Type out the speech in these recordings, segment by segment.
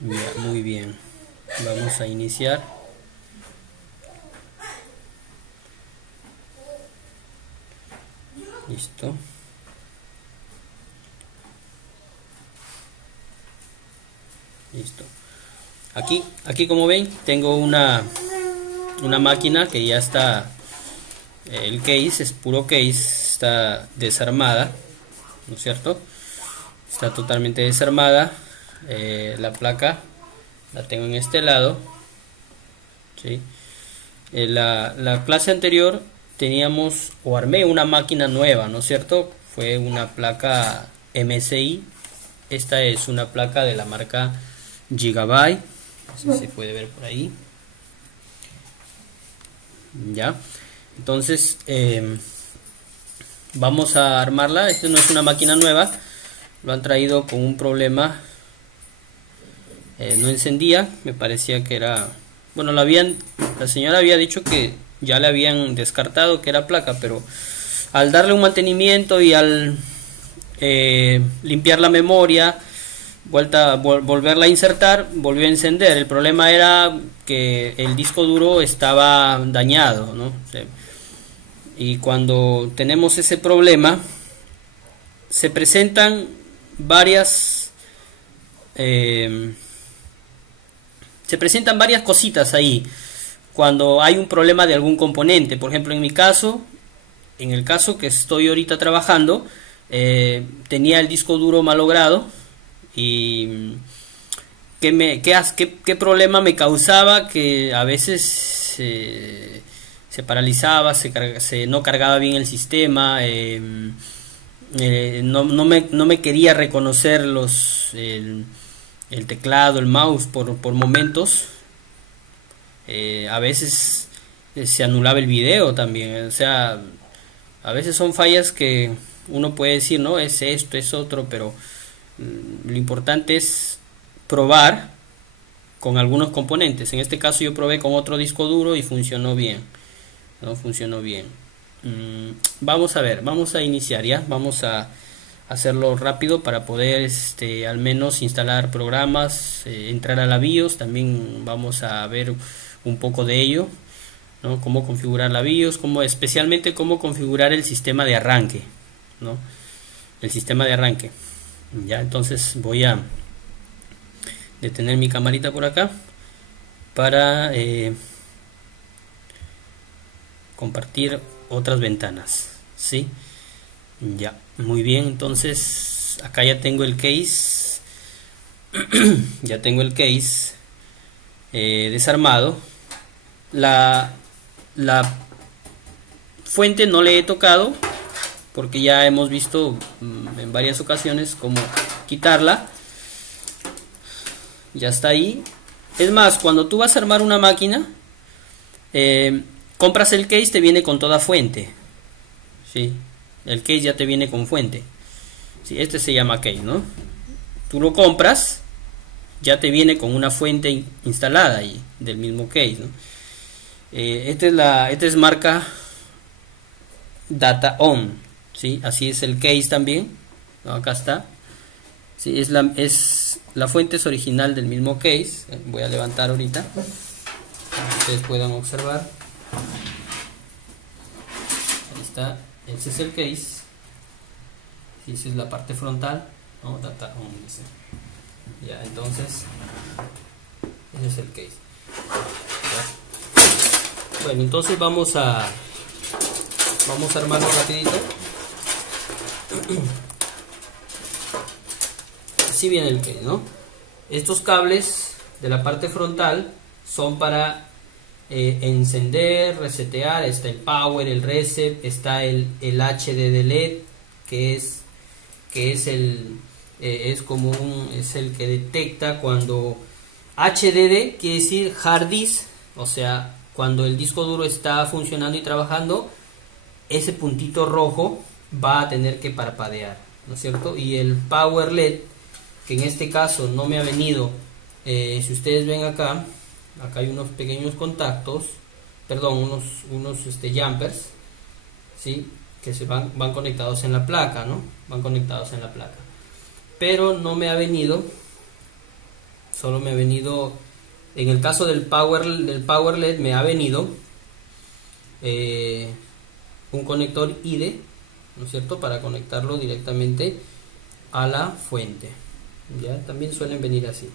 Ya, muy bien. Vamos a iniciar. Listo. Listo. Aquí como ven, tengo una máquina que ya está, el case es puro case, está desarmada, ¿no es cierto? Está totalmente desarmada. La placa la tengo en este lado, ¿sí? La clase anterior teníamos o armé una máquina nueva, ¿no es cierto? Fue una placa MSI. Esta es una placa de la marca Gigabyte, no sé si se puede ver por ahí. Ya, entonces vamos a armarla. Esta no es una máquina nueva, lo han traído con un problema. No encendía, me parecía que era, bueno, la señora había dicho que ya le habían descartado que era placa, pero al darle un mantenimiento y al limpiar la memoria, volverla a insertar, volvió a encender. El problema era que el disco duro estaba dañado, ¿no? Y cuando tenemos ese problema, se presentan varias cositas ahí cuando hay un problema de algún componente. Por ejemplo, en mi caso, en el caso que estoy ahorita trabajando, tenía el disco duro malogrado. Y ¿qué problema me causaba? Que a veces se paralizaba, no cargaba bien el sistema, no me quería reconocer el teclado, el mouse por momentos. A veces se anulaba el video también. O sea, a veces son fallas que uno puede decir, no, es esto, es otro, pero lo importante es probar con algunos componentes. En este caso yo probé con otro disco duro y funcionó bien. No funcionó bien. Vamos a ver, vamos a iniciar ya. Vamos a hacerlo rápido para poder al menos instalar programas, entrar a la BIOS. También vamos a ver un poco de ello, ¿no? Cómo configurar la BIOS, especialmente cómo configurar el sistema de arranque, ¿no? El sistema de arranque. Ya, entonces voy a detener mi camarita por acá para compartir otras ventanas, ¿sí? Ya, muy bien. Entonces acá ya tengo el case ya tengo el case desarmado. La fuente no le he tocado porque ya hemos visto en varias ocasiones cómo quitarla. Ya está ahí. Es más, cuando tú vas a armar una máquina, compras el case, te viene con toda fuente, ¿sí? El case ya te viene con fuente, ¿sí? Este se llama case, ¿no? Tú lo compras, ya te viene con una fuente instalada ahí del mismo case, ¿no? Esta es marca Data On, ¿sí? Así es el case también, ¿no? Acá está, ¿sí? Es la fuente es original del mismo case. Voy a levantar ahorita para que ustedes puedan observar. Ahí está, ese es el case, ¿sí? Esa es la parte frontal, ¿no? Data On dice. Ya, entonces ese es el case. ¿Ya? Bueno, entonces vamos a armarlo rapidito. Así viene el case, ¿no? Estos cables de la parte frontal son para encender, resetear. Está el power, el reset, está el HDD LED, que es el que detecta cuando HDD quiere decir hard disk, o sea, cuando el disco duro está funcionando y trabajando, ese puntito rojo va a tener que parpadear, ¿no es cierto? Y el power LED, que en este caso no me ha venido, si ustedes ven acá hay unos pequeños contactos, perdón, unos jumpers, ¿sí? Que se van conectados en la placa, ¿no? Van conectados en la placa, pero no me ha venido Solo me ha venido, en el caso del Power LED me ha venido un conector IDE, ¿no es cierto?, para conectarlo directamente a la fuente. Ya también suelen venir así.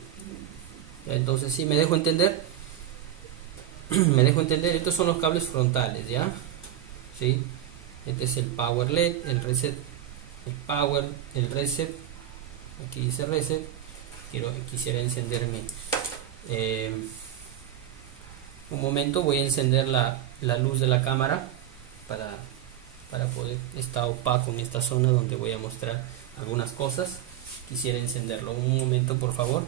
Ya, entonces sí, me dejo entender. Me dejo entender. Estos son los cables frontales, ya. Sí. Este es el Power LED, el reset, el Power, el reset. Aquí dice reset. Quisiera encenderme. Un momento, voy a encender la luz de la cámara para poder estar opaco en esta zona donde voy a mostrar algunas cosas. Quisiera encenderlo. Un momento, por favor.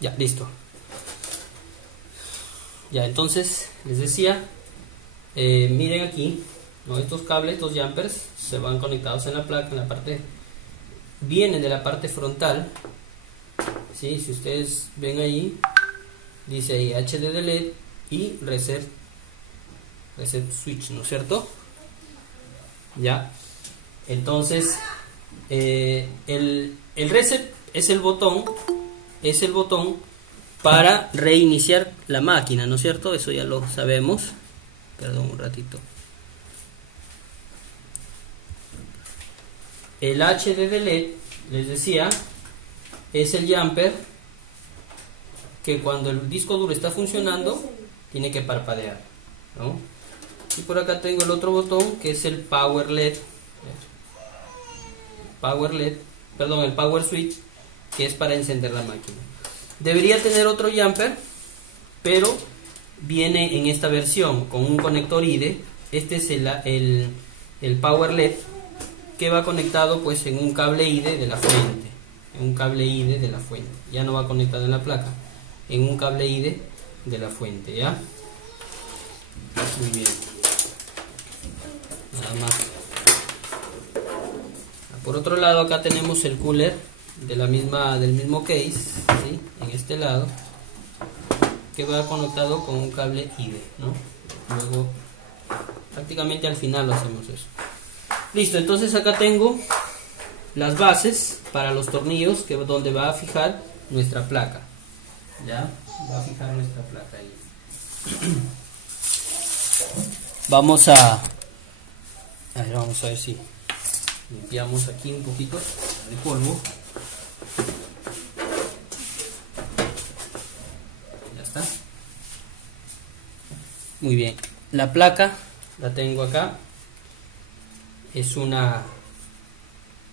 Ya, listo. Ya, entonces les decía, miren aquí, ¿no? Estos cables, estos jumpers, se van conectados en la placa, en la parte, vienen de la parte frontal, ¿sí? Si ustedes ven ahí, dice ahí HDD LED y reset switch, ¿no es cierto? Ya, entonces el reset es el botón para reiniciar la máquina, ¿no es cierto? Eso ya lo sabemos. Perdón un ratito. El HDD LED, les decía, es el jumper que cuando el disco duro está funcionando tiene que parpadear, ¿no? Y por acá tengo el otro botón que es el Power LED, el Power Switch, que es para encender la máquina. Debería tener otro jumper, pero viene en esta versión con un conector IDE. Este es el Power LED, que va conectado pues en un cable IDE de la fuente. Ya no va conectado en la placa, en un cable IDE de la fuente, ¿ya? Muy bien. Nada más. Por otro lado, acá tenemos el cooler del mismo case, ¿sí? En este lado, que va conectado con un cable IDE, ¿no? Luego, prácticamente al final lo hacemos eso. Listo, entonces acá tengo las bases para los tornillos, que es donde va a fijar nuestra placa. Ya, va a fijar nuestra placa ahí. Vamos a ver si limpiamos aquí un poquito de polvo. Ya está. Muy bien. La placa la tengo acá. Es una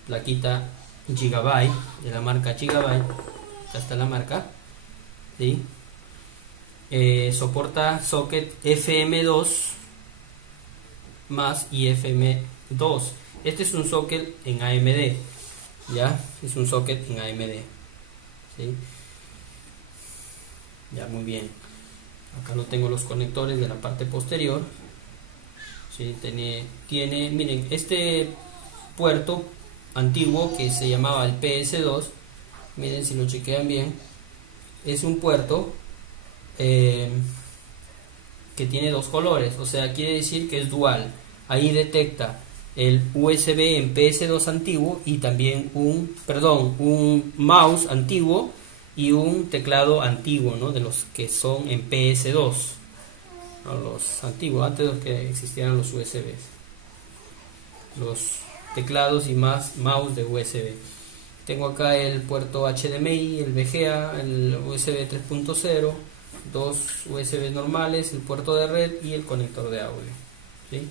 plaquita Gigabyte, de la marca Gigabyte. Acá está la marca. ¿Sí? Soporta socket FM2 más y FM2. Este es un socket en AMD, ya, es un socket en AMD, ¿sí? Ya, muy bien. Acá lo tengo los conectores de la parte posterior, ¿sí? Tiene, miren, este puerto antiguo que se llamaba el PS2, miren si lo chequean bien, es un puerto que tiene dos colores, o sea, quiere decir que es dual. Ahí detecta el USB en PS2 antiguo y también un mouse antiguo y un teclado antiguo, ¿no? De los que son en PS2, ¿no? Los antiguos, antes de que existieran los USBs, los teclados y más mouse de USB. Tengo acá el puerto HDMI, el VGA, el USB 3.0, dos USB normales, el puerto de red y el conector de audio, ¿sí?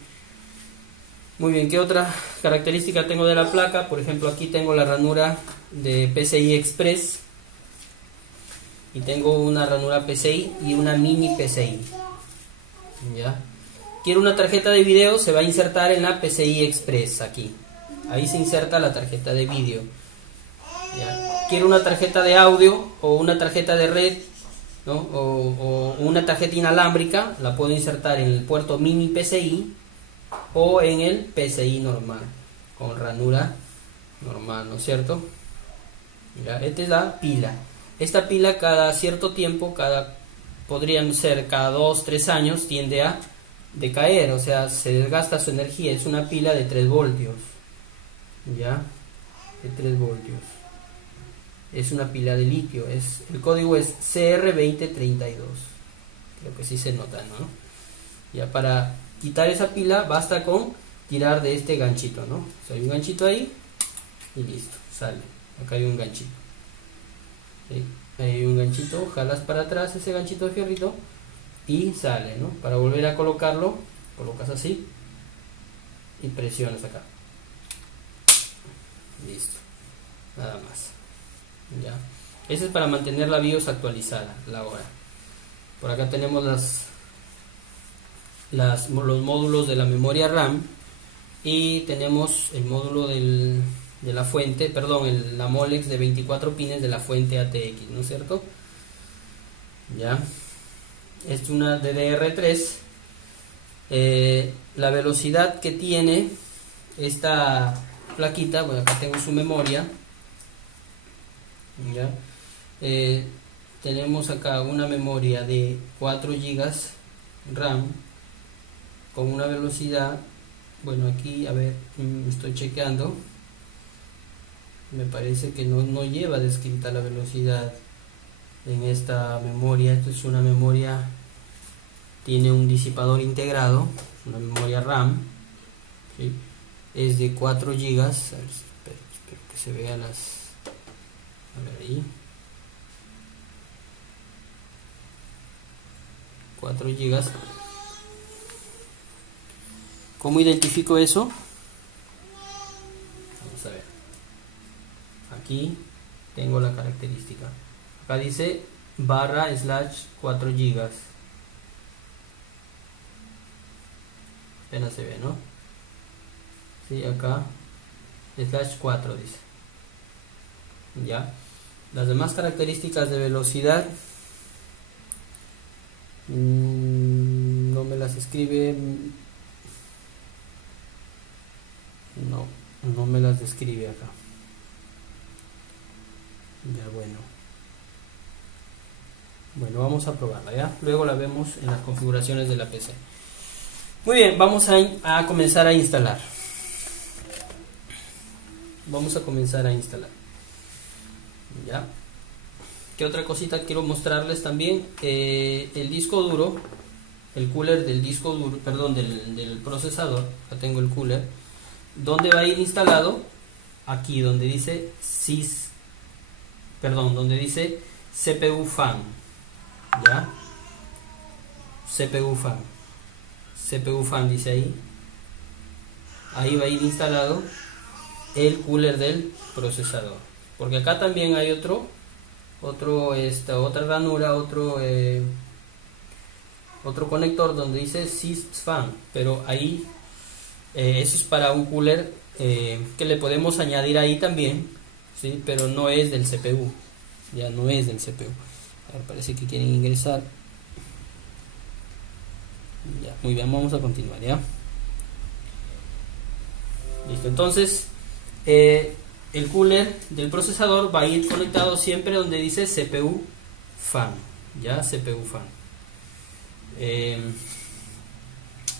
Muy bien, ¿qué otra característica tengo de la placa? Por ejemplo, aquí tengo la ranura de PCI Express y tengo una ranura PCI y una mini PCI. ¿Ya? Quiero una tarjeta de video, se va a insertar en la PCI Express aquí. Ahí se inserta la tarjeta de video. ¿Ya? Quiero una tarjeta de audio o una tarjeta de red, ¿no? o una tarjeta inalámbrica, la puedo insertar en el puerto mini PCI o en el PCI normal, con ranura normal, ¿no es cierto? ¿Ya? Esta es la pila. Esta pila cada cierto tiempo, podrían ser cada 2-3 años, tiende a decaer, o sea, se desgasta su energía. Es una pila de 3 voltios, ¿ya? De 3 voltios. Es una pila de litio, el código es CR2032. Creo que sí se nota, ¿no? Ya, para quitar esa pila basta con tirar de este ganchito, ¿no? O sea, hay un ganchito ahí y listo, sale. Acá hay un ganchito. ¿Sí? Hay un ganchito, jalas para atrás ese ganchito de fierrito y sale, ¿no? Para volver a colocarlo, colocas así y presionas acá. Listo. Nada más. Ya. Ese es para mantener la BIOS actualizada, la hora. Por acá tenemos los módulos de la memoria RAM y tenemos el módulo de la fuente, perdón, la Molex de 24 pines de la fuente ATX, ¿no es cierto? Ya. Es una DDR3. La velocidad que tiene esta plaquita, bueno, acá tengo su memoria. Ya. Tenemos acá una memoria de 4 GB RAM con una velocidad, bueno, aquí a ver, estoy chequeando, me parece que no lleva descrita la velocidad en esta memoria. Esto es una memoria, tiene un disipador integrado, una memoria RAM, ¿sí? Es de 4 GB. A ver, espero que se vean a ver ahí, 4 GB. ¿Cómo identifico eso? Vamos a ver. Aquí tengo la característica. Acá dice //4 GB. Apenas se ve, ¿no? Sí, acá /4 dice. Ya. Las demás características de velocidad no me las escribe. No me las describe acá. Ya, bueno, vamos a probarla, ¿ya? Luego la vemos en las configuraciones de la PC. Muy bien, vamos a comenzar a instalar. Vamos a comenzar a instalar. ¿Ya? ¿Qué otra cosita quiero mostrarles también? El disco duro, el cooler del disco duro, perdón, del procesador. Acá tengo el cooler. ¿Dónde va a ir instalado? Aquí donde dice donde dice CPU fan. ¿Ya? CPU fan dice ahí. Ahí va a ir instalado el cooler del procesador. Porque acá también hay otra ranura, otro conector donde dice sysfan, pero ahí eso es para un cooler que le podemos añadir ahí también, ¿sí? Pero no es del CPU, ya no es del CPU. A ver, parece que quieren ingresar. Ya, muy bien, vamos a continuar, ¿ya? Listo, entonces el cooler del procesador va a ir conectado siempre donde dice CPU fan, ya, CPU fan.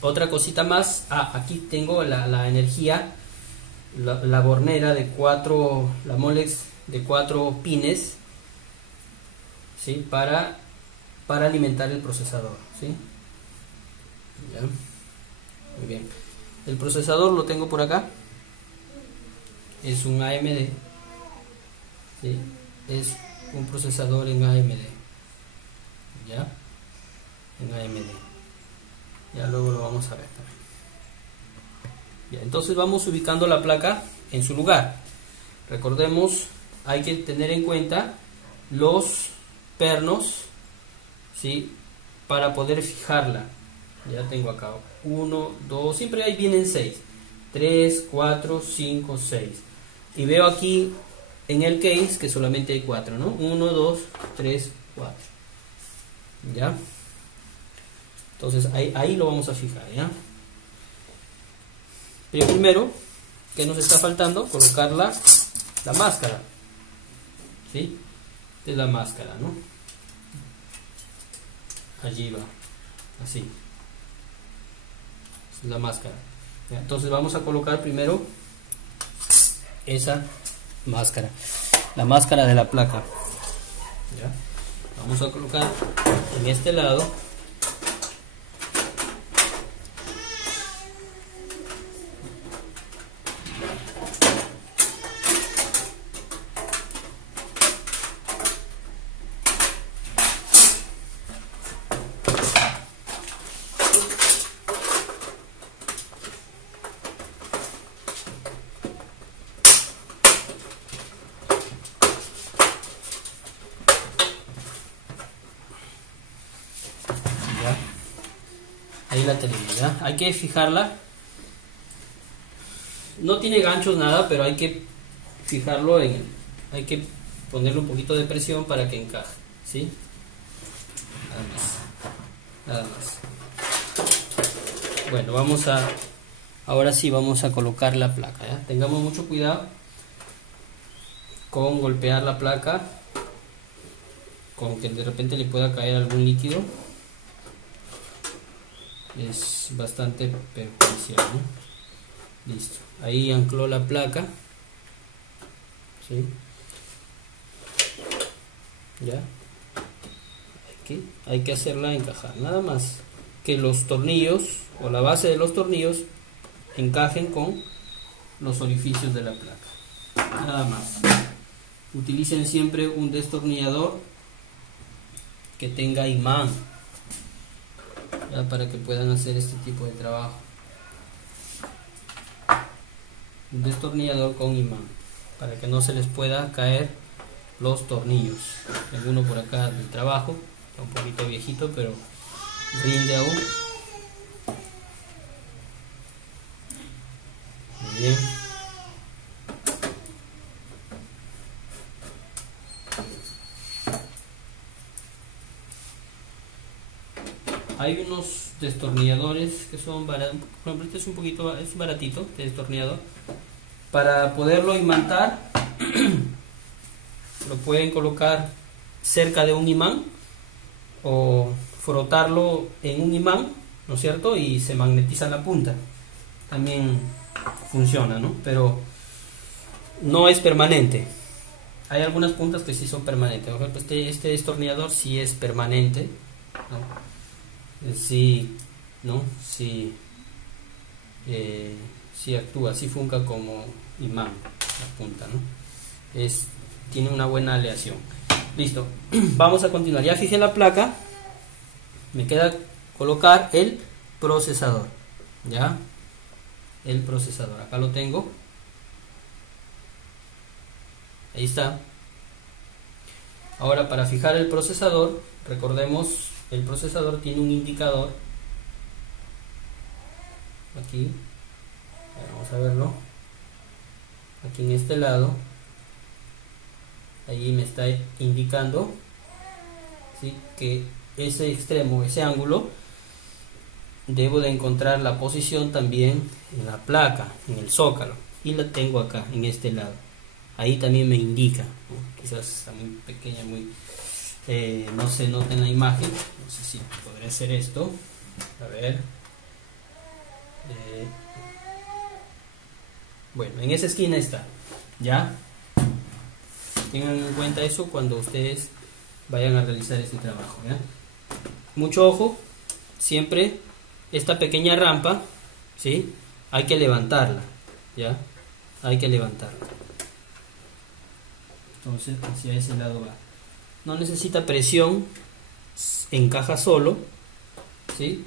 Otra cosita más, aquí tengo la energía, la bornera de 4, la Molex de 4 pines, ¿sí? Para alimentar el procesador, ¿sí? Ya. Muy bien, el procesador lo tengo por acá, es un AMD, ¿sí? Es un procesador en AMD, ya, en AMD. Ya luego lo vamos a ver también. Ya, entonces vamos ubicando la placa en su lugar. Recordemos, hay que tener en cuenta los pernos, ¿sí? Para poder fijarla. Ya tengo acá 1, 2, siempre ahí vienen 6, 3, 4, 5, 6. Y veo aquí en el case que solamente hay 4, ¿no? 1, 2, 3, 4. ¿Ya? Entonces ahí lo vamos a fijar, ¿ya? Pero primero, ¿qué nos está faltando? Colocar la máscara. ¿Sí? Esta es la máscara, ¿no? Allí va. Así. Esa es la máscara. ¿Ya? Entonces vamos a colocar primero esa máscara. La máscara de la placa. ¿Ya? Vamos a colocar en este lado. Ahí la tenemos, ¿ya? Hay que fijarla. No tiene ganchos nada, pero hay que fijarlo hay que ponerle un poquito de presión para que encaje, ¿sí? Nada más. Bueno, ahora sí vamos a colocar la placa, ¿ya? Tengamos mucho cuidado con golpear la placa, con que de repente le pueda caer algún líquido. Es bastante perjudicial, ¿no? Listo, ahí ancló la placa, ¿sí? Ya, aquí hay que hacerla encajar, nada más que los tornillos o la base de los tornillos encajen con los orificios de la placa, nada más. Utilicen siempre un destornillador que tenga imán, ¿ya? Para que puedan hacer este tipo de trabajo. Un destornillador con imán para que no se les pueda caer los tornillos. Tengo uno por acá del trabajo, está un poquito viejito, pero rinde aún. Muy bien. Hay unos destornilladores que son baratos. Por ejemplo, este es baratito, este destornillador. Para poderlo imantar, lo pueden colocar cerca de un imán o frotarlo en un imán, ¿no es cierto? Y se magnetiza la punta. También funciona, ¿no? Pero no es permanente. Hay algunas puntas que sí son permanentes. Por ejemplo, este destornillador sí es permanente, ¿no? Sí, ¿no? Sí, sí actúa, sí funca como imán la punta, ¿no? Tiene una buena aleación. Listo, vamos a continuar. Ya fijé la placa, me queda colocar el procesador, ¿ya? El procesador, acá lo tengo. Ahí está. Ahora, para fijar el procesador, recordemos, el procesador tiene un indicador aquí, vamos a verlo, aquí en este lado, allí me está indicando, ¿sí?, que ese extremo, ese ángulo, debo de encontrar la posición también en la placa, en el zócalo, y la tengo acá, en este lado. Ahí también me indica, ¿no? Quizás está muy pequeña, no se nota en la imagen, no sé si podría ser esto, a ver, bueno, en esa esquina está, ya, tengan en cuenta eso cuando ustedes vayan a realizar este trabajo, ¿ya? Mucho ojo, siempre esta pequeña rampa, ¿sí?, hay que levantarla, ¿ya? Hay que levantarla. Entonces hacia ese lado va. No necesita presión, encaja solo, ¿sí?,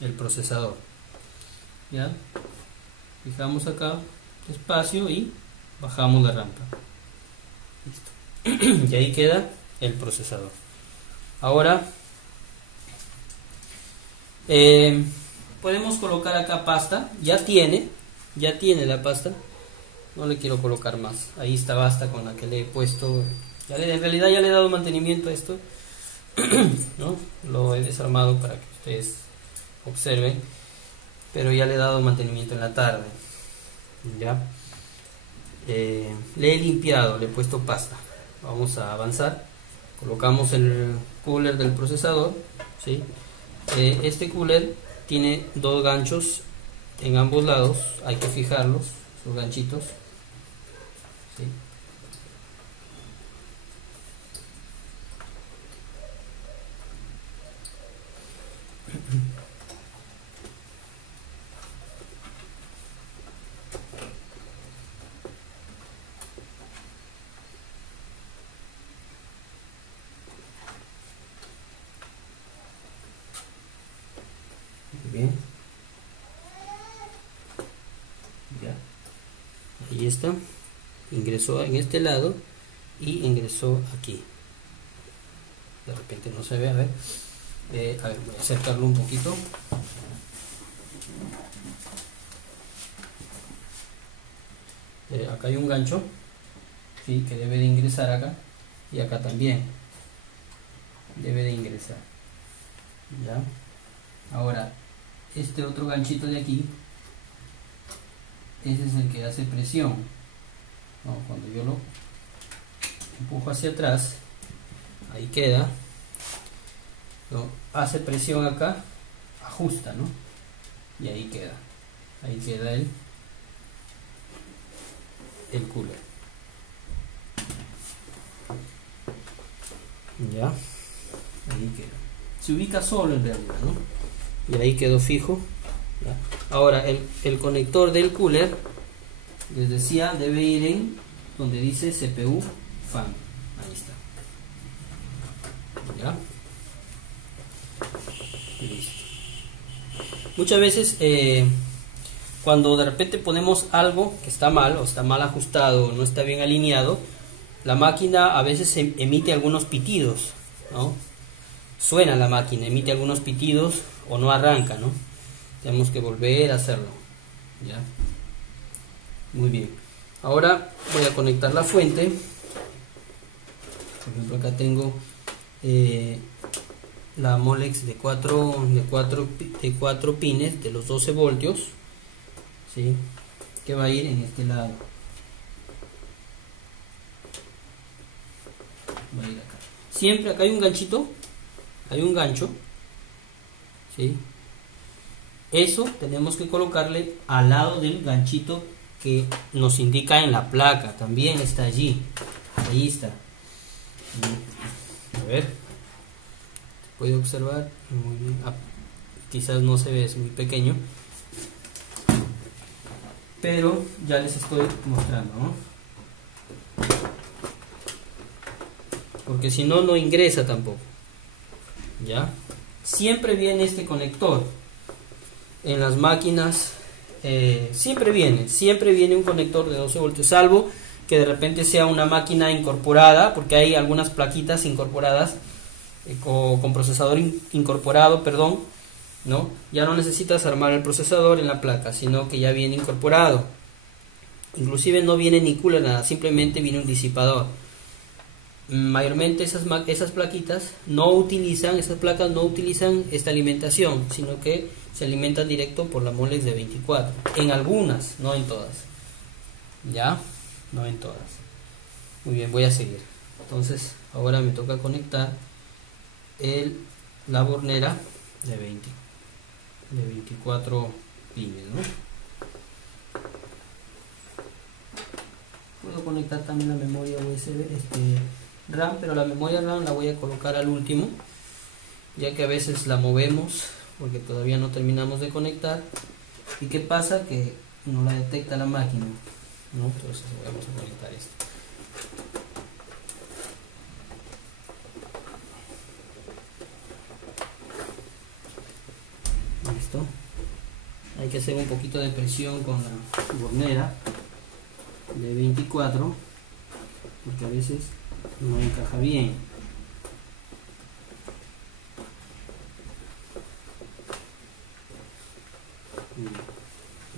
el procesador, ¿ya? fijamos acá espacio y bajamos la rampa. Listo. Y ahí queda el procesador. Ahora podemos colocar acá pasta. Ya tiene la pasta. No le quiero colocar más. Ahí está, basta con la que le he puesto. En realidad ya le he dado mantenimiento a esto, ¿no? Lo he desarmado para que ustedes observen, pero ya le he dado mantenimiento en la tarde. Ya le he limpiado, le he puesto pasta. Vamos a avanzar. Colocamos el cooler del procesador, ¿sí? Este cooler tiene dos ganchos en ambos lados, hay que fijarlos, sus ganchitos, ¿sí? Bien, ya, ahí está, ingresó en este lado y ingresó aquí. De repente no se ve, a ver, voy a acercarlo un poquito. Acá hay un gancho, ¿sí? Que debe de ingresar acá, y acá también debe de ingresar, ya. Ahora este otro ganchito de aquí, ese es el que hace presión, ¿no? Cuando yo lo empujo hacia atrás, ahí queda, ¿no? Hace presión acá, ajusta, ¿no? Y ahí queda el cooler, ya, ahí queda, se ubica solo en realidad, ¿no? Y ahí quedó fijo, ¿ya? Ahora el conector del cooler, les decía, debe ir en donde dice CPU fan, ahí está, ¿ya? Listo. Muchas veces cuando de repente ponemos algo que está mal, o está mal ajustado, o no está bien alineado, la máquina a veces emite algunos pitidos, ¿no? Suena la máquina, emite algunos pitidos o no arranca, ¿no? Tenemos que volver a hacerlo, ¿ya? Muy bien. Ahora voy a conectar la fuente. Por ejemplo, acá tengo la Molex de 4 pines de los 12 voltios, ¿sí? Que va a ir en este lado. Va a ir acá. Siempre acá hay un ganchito, hay un gancho, ¿sí? Eso tenemos que colocarle al lado del ganchito que nos indica en la placa, también está allí, ahí está. A ver, puede observar muy bien. Quizás no se ve, es muy pequeño, pero ya les estoy mostrando, ¿no? Porque si no, no ingresa tampoco, ¿ya? Siempre viene este conector en las máquinas, siempre viene un conector de 12 voltios, salvo que de repente sea una máquina incorporada, porque hay algunas plaquitas incorporadas con procesador incorporado, perdón, ¿no? Ya no necesitas armar el procesador en la placa, sino que ya viene incorporado. Inclusive no viene ni cooler, nada, simplemente viene un disipador. Mayormente esas plaquitas no utilizan, esas placas no utilizan esta alimentación, sino que se alimentan directo por la Molex de 24. En algunas, no en todas. ¿Ya? No en todas. Muy bien, voy a seguir. Entonces, ahora me toca conectar la bornera de 24 pines, ¿no? Puedo conectar también la memoria USB, RAM, pero la memoria RAM la voy a colocar al último, ya que a veces la movemos porque todavía no terminamos de conectar. ¿Y qué pasa? Que no la detecta la máquina, ¿no? Entonces vamos a conectar esto. Listo. Hay que hacer un poquito de presión con la bornera de 24, porque a veces no encaja bien.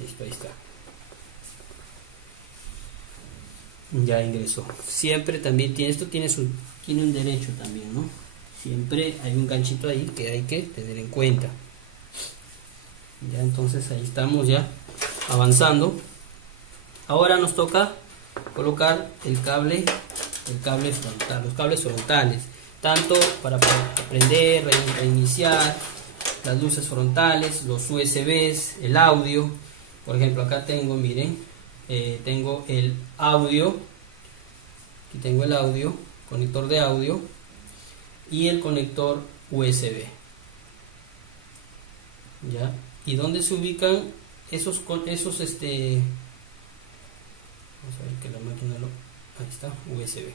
Listo, ahí está. Ya ingresó. Siempre también tiene, esto tiene un derecho también, ¿no? Siempre hay un ganchito ahí que hay que tener en cuenta. Ya, entonces ahí estamos ya avanzando. Ahora nos toca colocar el cable frontal, los cables frontales, tanto para prender, reiniciar las luces frontales, los USBs, el audio. Por ejemplo, acá tengo, miren, tengo el audio, aquí tengo el audio, conector de audio y el conector USB. Ya, y dónde se ubican esos vamos a ver que la máquina ahí está, USB.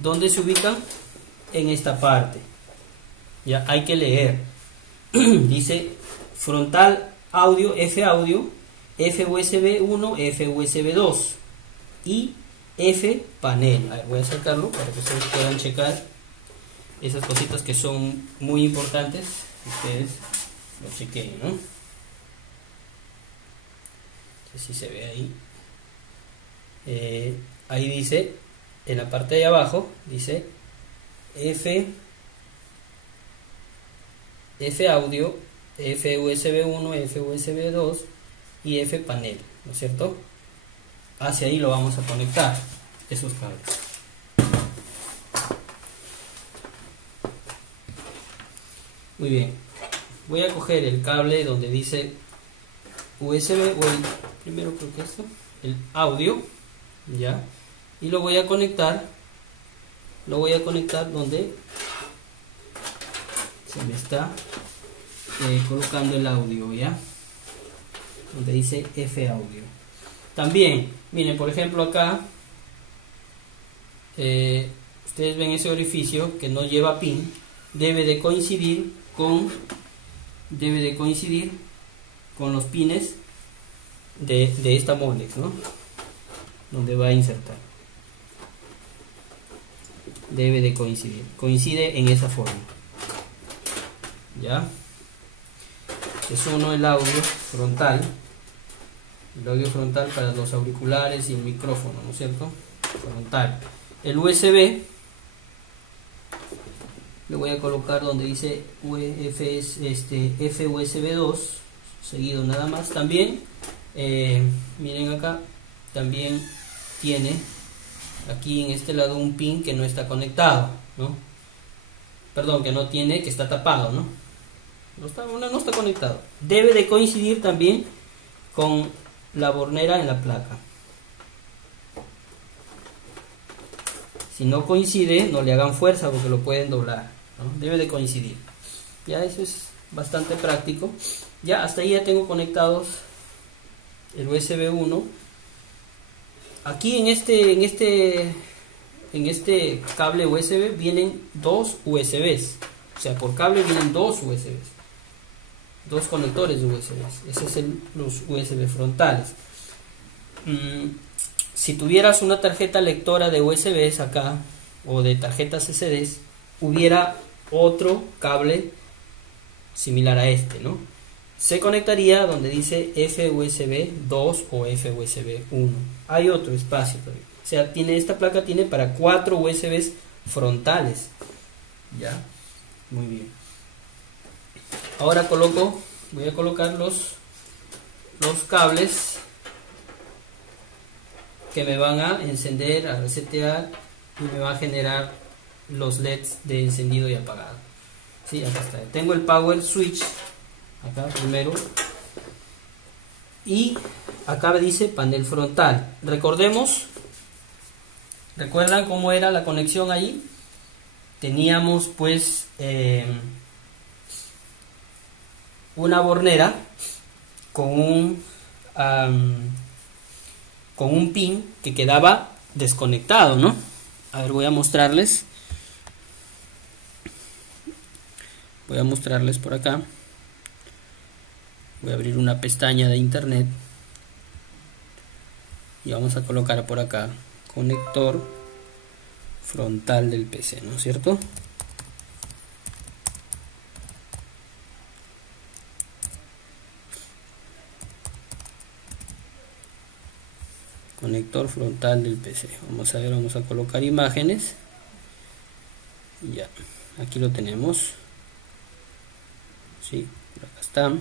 ¿Dónde se ubican? En esta parte. Ya hay que leer. Dice frontal audio, F audio, F USB 1, F USB 2 y F panel. A ver, voy a sacarlo para que ustedes puedan checar esas cositas que son muy importantes. Ustedes lo chequen, ¿no? No sé si se ve ahí. Ahí dice, en la parte de abajo, dice F audio, F USB 1, F USB 2 y F panel, ¿no es cierto? Hacia ahí lo vamos a conectar, esos cables. Muy bien, voy a coger el cable donde dice USB, o el primero creo que esto, el audio, ya, y lo voy a conectar donde se me está colocando el audio, ya, donde dice F audio. También, miren, por ejemplo acá ustedes ven ese orificio que no lleva pin, debe de coincidir con los pines de esta Molex, ¿no? Donde va a insertar. Debe de coincide en esa forma. Ya. Es uno el audio frontal. El audio frontal para los auriculares y el micrófono, ¿no es cierto? Frontal. El USB le voy a colocar donde dice F USB 2 seguido nada más. También miren acá, también tiene aquí en este lado un pin que no está conectado, ¿no? Perdón, que no tiene, que está tapado, ¿no? No está conectado. Debe de coincidir también con la bornera en la placa. Si no coincide, no le hagan fuerza porque lo pueden doblar, ¿no? Debe de coincidir. Ya eso es bastante práctico. Ya hasta ahí ya tengo conectados el USB 1. Aquí en este cable USB vienen dos USBs. O sea, por cable vienen dos USBs. Dos conectores de USBs. Ese es los USB frontales. Si tuvieras una tarjeta lectora de USBs acá, o de tarjetas CCDs, hubiera otro cable similar a este, ¿no? Se conectaría donde dice FUSB 2 o FUSB 1. Hay otro espacio todavía. O sea, esta placa tiene para 4 USBs frontales. Ya, muy bien. Ahora voy a colocar los cables que me van a encender, a resetear y me va a generar los LEDs de encendido y apagado. Sí, acá está. Tengo el power switch acá primero y acá dice panel frontal. ¿Recuerdan cómo era la conexión ahí? Teníamos pues una bornera con un pin que quedaba desconectado, ¿no? A ver, voy a mostrarles por acá. Voy a abrir una pestaña de internet y vamos a colocar por acá conector frontal del PC, ¿no es cierto? Conector frontal del PC. Vamos a ver, vamos a colocar imágenes. Ya, aquí lo tenemos. Sí, por acá está.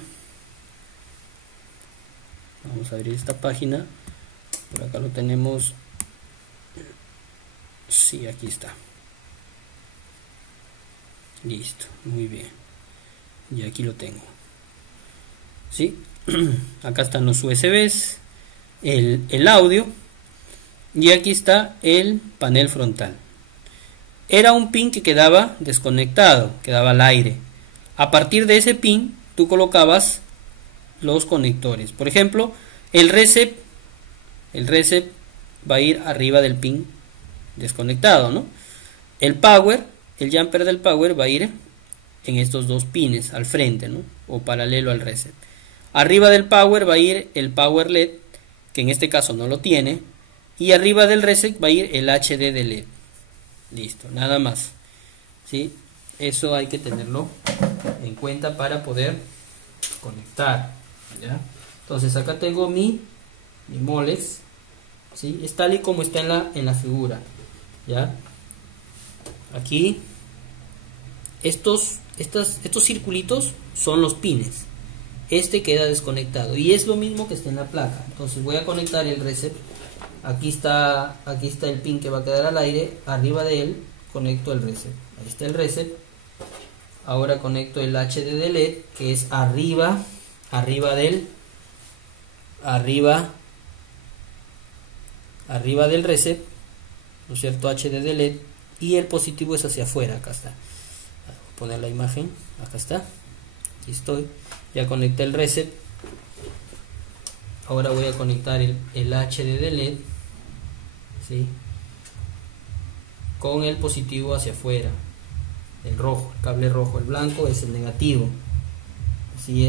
Vamos a abrir esta página. Por acá lo tenemos. Sí, aquí está. Listo, muy bien. Y aquí lo tengo. ¿Sí? Acá están los USBs, el audio, y aquí está el panel frontal. Era un pin que quedaba desconectado, quedaba al aire. A partir de ese pin tú colocabas los conectores. Por ejemplo, el reset va a ir arriba del pin desconectado, ¿no? El power, el jumper del power va a ir en estos dos pines al frente, ¿no? O paralelo al reset. Arriba del power va a ir el power LED, que en este caso no lo tiene, y arriba del reset va a ir el HD de LED. Listo, nada más. ¿Sí? Eso hay que tenerlo en cuenta para poder conectar, ¿ya? Entonces acá tengo mi Molex, ¿sí? Es tal y como está en la figura, ¿ya? Aquí estos circulitos son los pines. Este queda desconectado y es lo mismo que está en la placa. Entonces voy a conectar el reset. Aquí está el pin que va a quedar al aire. Arriba de él conecto el reset. Ahí está el reset. Ahora conecto el HD de LED, que es arriba del reset, ¿no es cierto? HD de LED, y el positivo es hacia afuera. Acá está. Voy a poner la imagen. Acá está. Aquí estoy. Ya conecté el reset. Ahora voy a conectar el HD de LED, ¿sí? Con el positivo hacia afuera, el rojo, el cable rojo. El blanco es el negativo.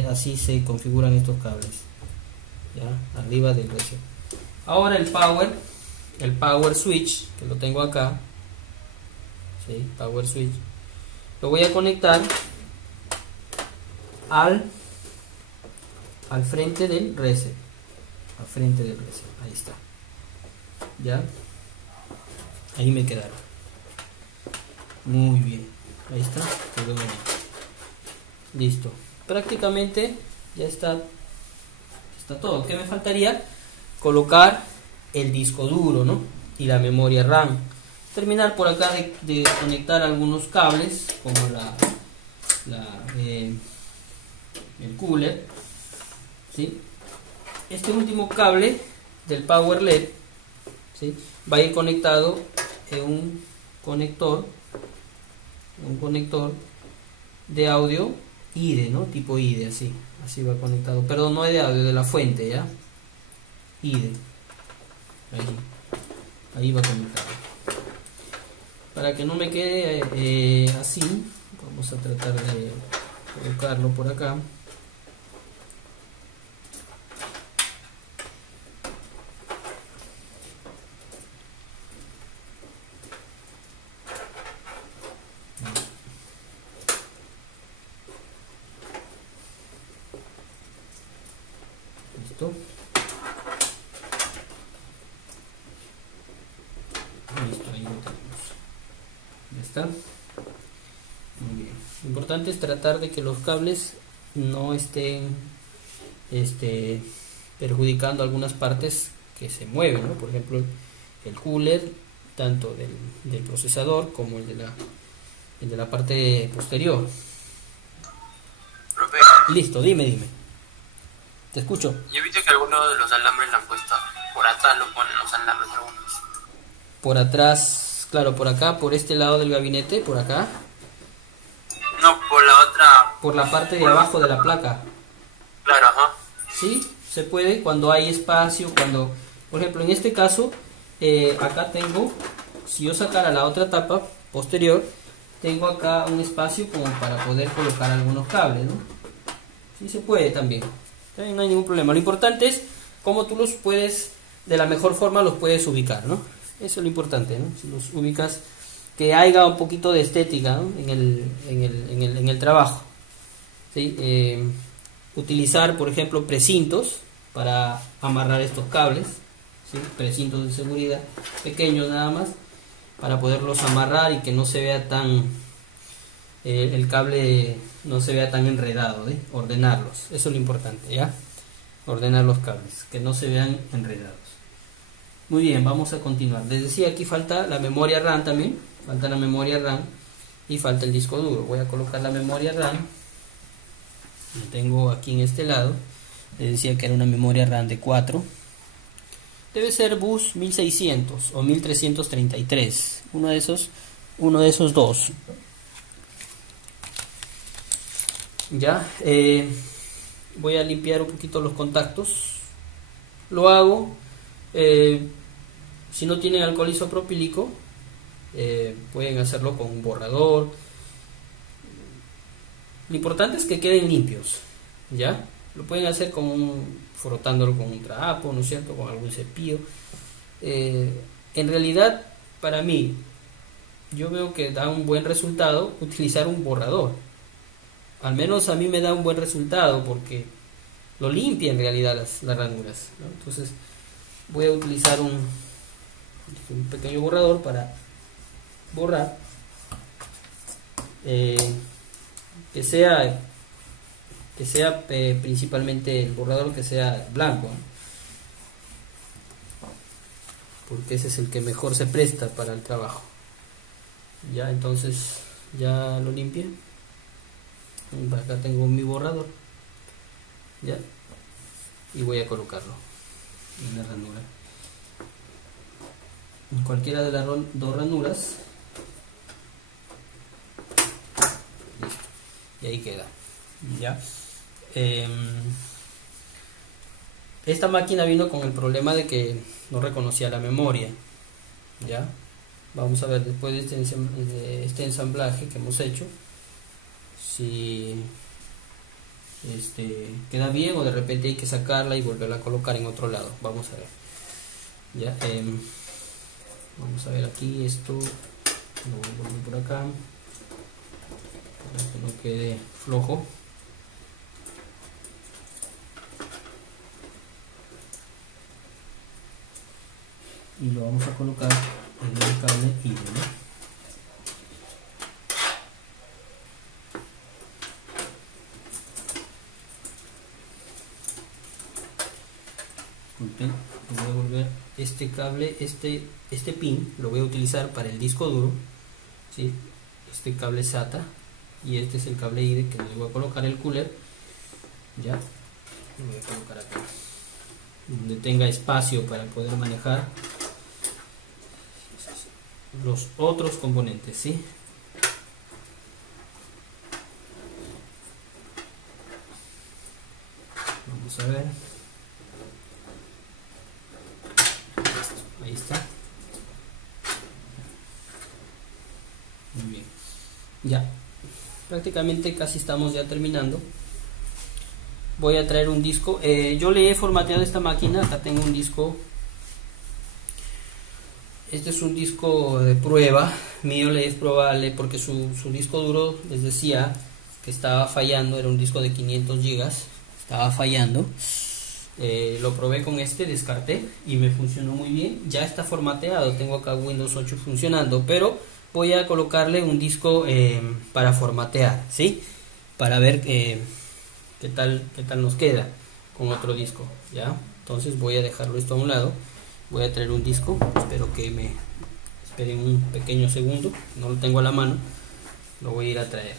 Así se configuran estos cables, ¿ya? Arriba del reset. Ahora el power switch, que lo tengo acá, ¿sí? Power switch, lo voy a conectar al frente del reset. Al frente del reset. Ahí está. ¿Ya? Ahí me quedaron. Muy bien. Ahí está. Quedó bien. Listo. Prácticamente ya está todo. ¿Qué me faltaría? Colocar el disco duro, ¿no? Y la memoria RAM. Terminar por acá de conectar algunos cables, como el cooler, ¿sí? Este último cable del power LED, ¿sí? Va a ir conectado en un conector de audio IDE, ¿no? Tipo IDE, así va conectado. Perdón, no es de audio, de la fuente, ¿ya? IDE. Ahí va conectado. Para que no me quede así, vamos a tratar de colocarlo por acá. Listo. Listo, ahí lo tenemos. Ya está. Muy bien. Lo importante es tratar de que los cables no estén perjudicando algunas partes que se mueven, ¿no? Por ejemplo, el cooler, tanto del procesador como el de la parte posterior. Profe, Listo, dime. Te escucho. yo he visto que algunos de los alambres la han puesto por atrás, lo ponen los alambres algunos. Por atrás, claro, por acá, por este lado del gabinete, por acá. No, por la otra. Por la parte de abajo de la placa. Claro, ajá. Sí, se puede cuando hay espacio, por ejemplo, en este caso, acá tengo, si yo sacara la otra tapa posterior, tengo acá un espacio como para poder colocar algunos cables, ¿no? Sí se puede también. Entonces, no hay ningún problema. Lo importante es cómo tú los puedes, de la mejor forma los puedes ubicar, ¿no? Eso es lo importante, ¿no? Si los ubicas, que haya un poquito de estética, ¿no? en el trabajo, ¿sí? Utilizar, por ejemplo, precintos para amarrar estos cables, ¿sí? Precintos de seguridad pequeños nada más, para poderlos amarrar y que no se vea tan el cable no se vea tan enredado, ¿eh? Ordenarlos, eso es lo importante, ¿ya? Ordenar los cables, que no se vean enredados. Muy bien, vamos a continuar. Les decía, aquí falta la memoria RAM también, falta la memoria RAM y falta el disco duro. Voy a colocar la memoria RAM, lo tengo aquí en este lado. Les decía que era una memoria RAM de 4. Debe ser bus 1600 o 1333, uno de esos dos. Ya, voy a limpiar un poquito los contactos. Lo hago, si no tienen alcohol isopropílico, pueden hacerlo con un borrador. Lo importante es que queden limpios, ¿ya? Lo pueden hacer frotándolo con un trapo, ¿no es cierto? Con algún cepillo. En realidad, para mí, yo veo que da un buen resultado utilizar un borrador. Al menos a mí me da un buen resultado porque lo limpia en realidad las ranuras, ¿no? Entonces voy a utilizar un pequeño borrador para borrar, que sea principalmente el borrador que sea blanco, ¿no? Porque ese es el que mejor se presta para el trabajo. Ya, entonces ya lo limpié. Acá tengo mi borrador, ya, y voy a colocarlo en la ranura, en cualquiera de las dos ranuras. Listo, y ahí queda, ya. Esta máquina vino con el problema de que no reconocía la memoria, ya. Vamos a ver después de este ensamblaje que hemos hecho, si queda bien o de repente hay que sacarla y volverla a colocar en otro lado. Vamos a ver, ya. Vamos a ver aquí esto, lo voy a poner por acá para que no quede flojo. Y lo vamos a colocar en el cable híbrido. Voy a volver este cable, este pin lo voy a utilizar para el disco duro, ¿sí? Este cable SATA, y este es el cable ID que le voy a colocar el cooler, ya. Lo voy a colocar acá donde tenga espacio para poder manejar los otros componentes, ¿sí? Vamos a ver. Ahí está. Muy bien. Ya. Prácticamente casi estamos ya terminando. Voy a traer un disco. Yo le he formateado esta máquina. Acá tengo un disco. Este es un disco de prueba mío, le es probable porque su disco duro les decía que estaba fallando. Era un disco de 500 gigas, estaba fallando. Lo probé con este, descarté y me funcionó muy bien. Ya está formateado, tengo acá Windows 8 funcionando, pero voy a colocarle un disco para formatear, ¿sí? Para ver qué tal nos queda con otro disco, ¿ya? Entonces voy a dejarlo esto a un lado. Voy a traer un disco, espero que me esperen un pequeño segundo, no lo tengo a la mano, lo voy a ir a traer.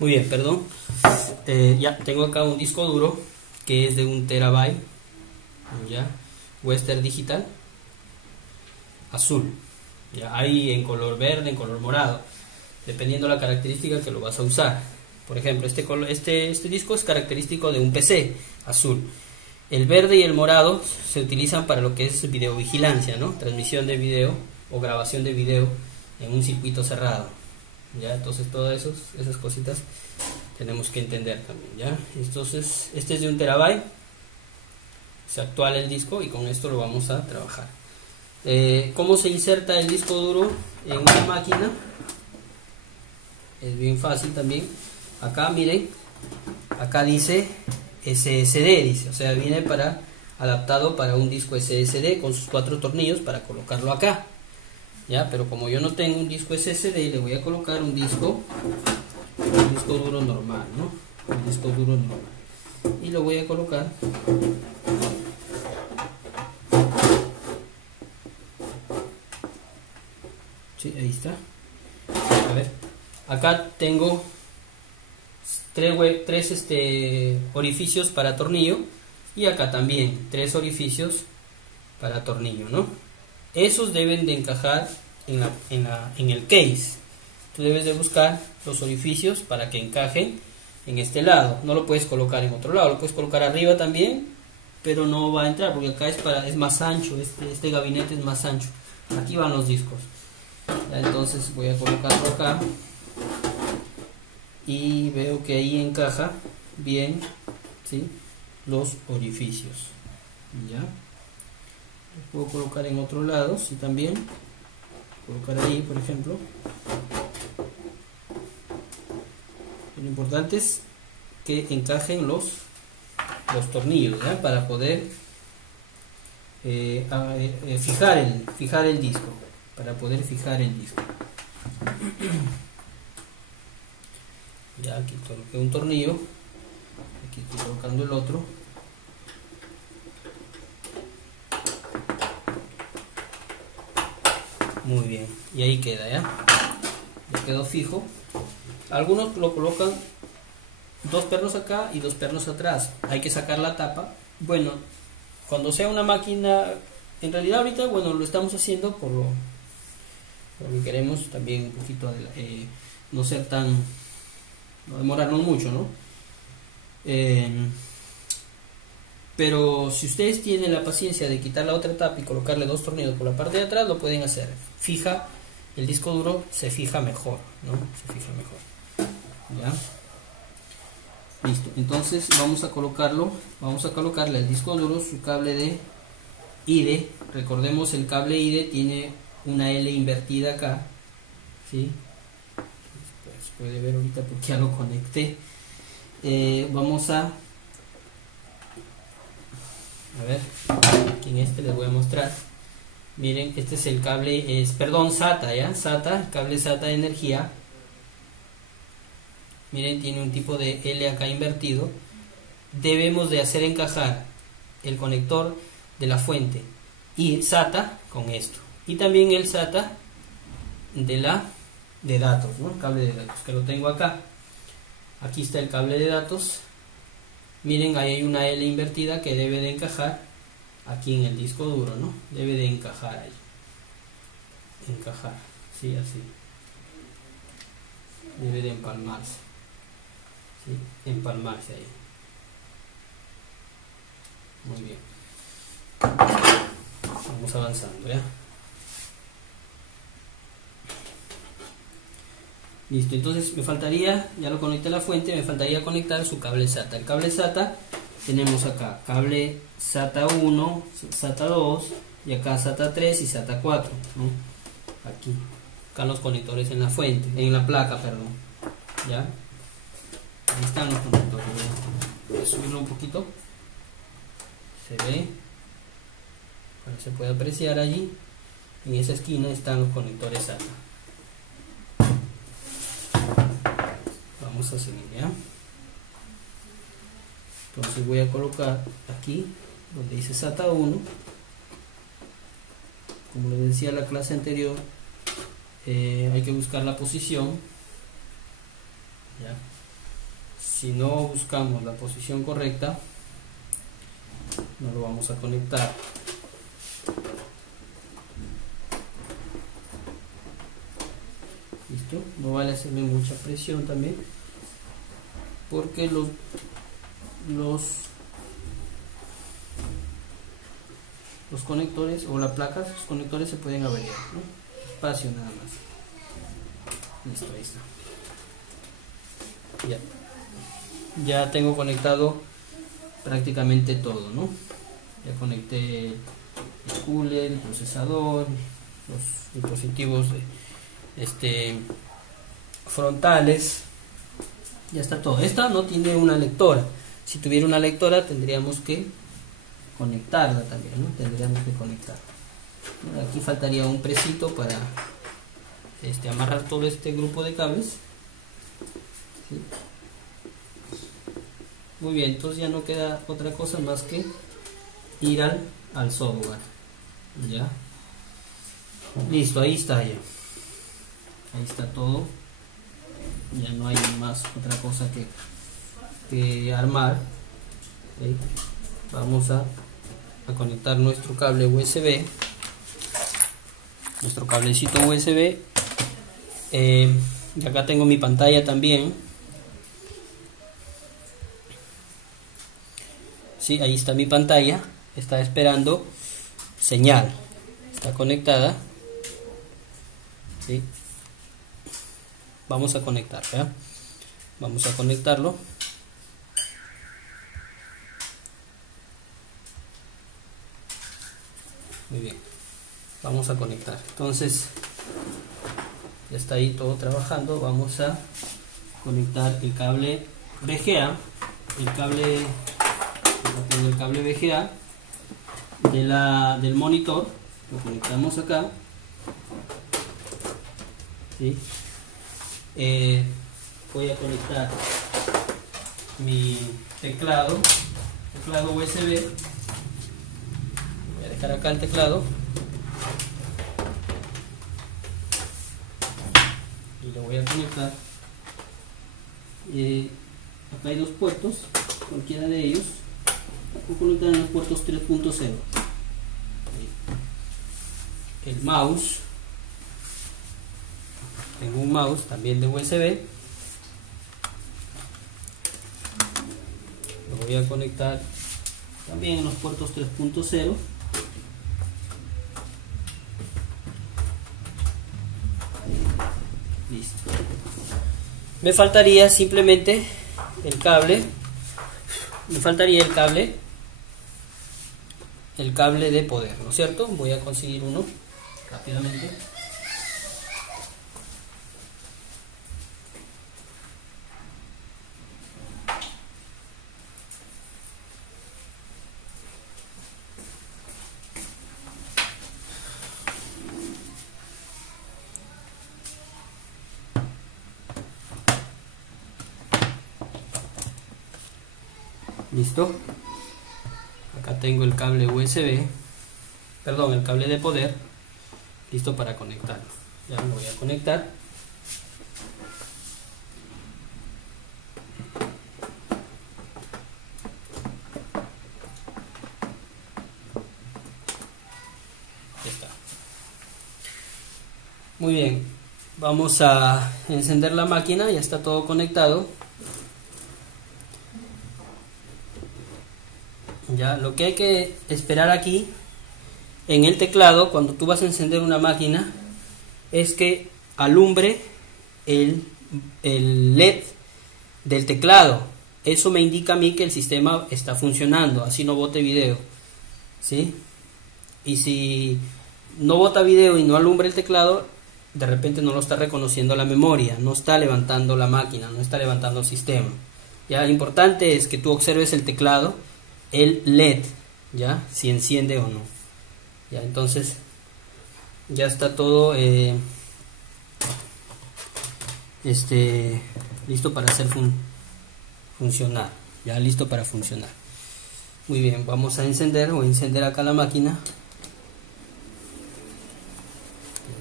Muy bien, perdón. Ya tengo acá un disco duro que es de 1 TB, ya, Western Digital, azul. Ya hay en color verde, en color morado, dependiendo de la característica que lo vas a usar. Por ejemplo, este disco es característico de un PC azul. El verde y el morado se utilizan para lo que es videovigilancia, ¿no? Transmisión de video o grabación de video en un circuito cerrado. ¿Ya? Entonces todas esas cositas tenemos que entender también, ¿ya? Entonces este es de 1 TB, es actual el disco y con esto lo vamos a trabajar. ¿Cómo se inserta el disco duro en una máquina? Es bien fácil también. Acá miren, acá dice SSD, dice, o sea, viene adaptado para un disco SSD con sus 4 tornillos para colocarlo acá. Ya, pero como yo no tengo un disco SSD, le voy a colocar un disco duro normal, ¿no? Un disco duro normal. Y lo voy a colocar sí, ahí está. A ver, acá tengo tres orificios para tornillo y acá también 3 orificios para tornillo, ¿no? Esos deben de encajar en el case. Tú debes de buscar los orificios para que encajen en este lado. No lo puedes colocar en otro lado, lo puedes colocar arriba también, pero no va a entrar porque acá es más ancho, este gabinete es más ancho. Aquí van los discos. Ya, entonces voy a colocarlo acá y veo que ahí encaja bien, ¿sí?, los orificios. Ya. Lo puedo colocar en otro lado, sí, también. Colocar ahí, por ejemplo. Lo importante es que encajen los tornillos, ¿ya?, para poder fijar el disco. Para poder fijar el disco. Ya aquí coloqué un tornillo. Aquí estoy colocando el otro. Muy bien, y ahí queda, ya quedó fijo. Algunos lo colocan 2 pernos acá y 2 pernos atrás. Hay que sacar la tapa. Bueno, cuando sea una máquina, en realidad ahorita, bueno, lo estamos haciendo por lo que queremos también un poquito no ser no demorarnos mucho, ¿no? Pero si ustedes tienen la paciencia de quitar la otra tapa y colocarle 2 tornillos por la parte de atrás, lo pueden hacer. El disco duro se fija mejor, ¿no? Se fija mejor. ¿Ya? Listo. Entonces vamos a colocarle al disco duro su cable de IDE. Recordemos, el cable IDE tiene una L invertida acá, ¿sí? Se puede ver ahorita porque ya lo conecté. Vamos a ver, aquí en les voy a mostrar. Miren, este es el cable, SATA, ¿ya? SATA, cable SATA de energía. Miren, tiene un tipo de L acá invertido. Debemos de hacer encajar el conector de la fuente y SATA con esto. Y también el SATA de datos, ¿no? El cable de datos, que lo tengo acá. Aquí está el cable de datos. Miren, ahí hay una L invertida que debe de encajar aquí en el disco duro, ¿no? Debe de encajar ahí. Encajar, sí, así. Debe de empalmarse. Sí, empalmarse ahí. Muy bien. Vamos avanzando, ¿ya? Listo, entonces me faltaría, ya lo conecté a la fuente, me faltaría conectar su cable SATA. El cable SATA tenemos acá cable SATA 1, SATA 2 y acá SATA 3 y SATA 4, ¿no? Aquí, acá los conectores en la fuente, en la placa, perdón. ¿Ya? Ahí están los conectores. Voy a subirlo un poquito. Se ve, para que se pueda apreciar allí. En esa esquina están los conectores SATA. Vamos a seguir, ¿ya? Entonces voy a colocar aquí donde dice SATA 1. Como les decía en la clase anterior, hay que buscar la posición, ¿ya? si no buscamos la posición correcta, no lo vamos a conectar. Listo, no vale hacerle mucha presión también, porque los conectores o la placa, los conectores se pueden averiar, ¿no? Espacio nada más. Listo, ahí está. Ya tengo conectado prácticamente todo, ¿no? Ya conecté el cooler, el procesador, los dispositivos frontales. Ya está todo. Esta no tiene una lectora. Si tuviera una lectora tendríamos que conectarla también, ¿no? Tendríamos que conectar. Aquí faltaría un presito para amarrar todo este grupo de cables. ¿Sí? Muy bien, entonces ya no queda otra cosa más que ir al software. Ya. Listo, ahí está ya. Ahí está todo. Ya no hay más otra cosa que armar. ¿Sí? Vamos a conectar nuestro cable USB. Nuestro cablecito USB. Y acá tengo mi pantalla también. Sí, ahí está mi pantalla. Está esperando señal. Está conectada. ¿Sí? Vamos a conectar, ¿ya? Vamos a conectarlo. Muy bien. Vamos a conectar. Entonces, ya está ahí todo trabajando. Vamos a conectar el cable VGA. El cable VGA del monitor. Lo conectamos acá. ¿Sí? Voy a conectar mi teclado USB. Voy a dejar acá el teclado y lo voy a conectar. Acá hay dos puertos, cualquiera de ellos. Voy a conectar en los puertos 3.0. El mouse, tengo un mouse también de USB, lo voy a conectar también en los puertos 3.0. Listo. Me faltaría simplemente el cable, el cable de poder, ¿no es cierto? Voy a conseguir uno rápidamente. Listo. Acá tengo el cable USB, perdón, el cable de poder, listo para conectarlo. Ya lo voy a conectar. Ya está. Muy bien. Vamos a encender la máquina, ya está todo conectado. Ya, lo que hay que esperar aquí en el teclado cuando tú vas a encender una máquina es que alumbre el LED del teclado. Eso me indica a mí que el sistema está funcionando, así no bote video, ¿sí? Y si no bota video y no alumbra el teclado, de repente no lo está reconociendo la memoria, no está levantando la máquina, no está levantando el sistema. Ya, lo importante es que tú observes el teclado, el LED, ya, si enciende o no. Ya, entonces ya está todo listo para hacer funcionar, ya listo para funcionar. Muy bien, vamos a encender, voy a encender acá la máquina.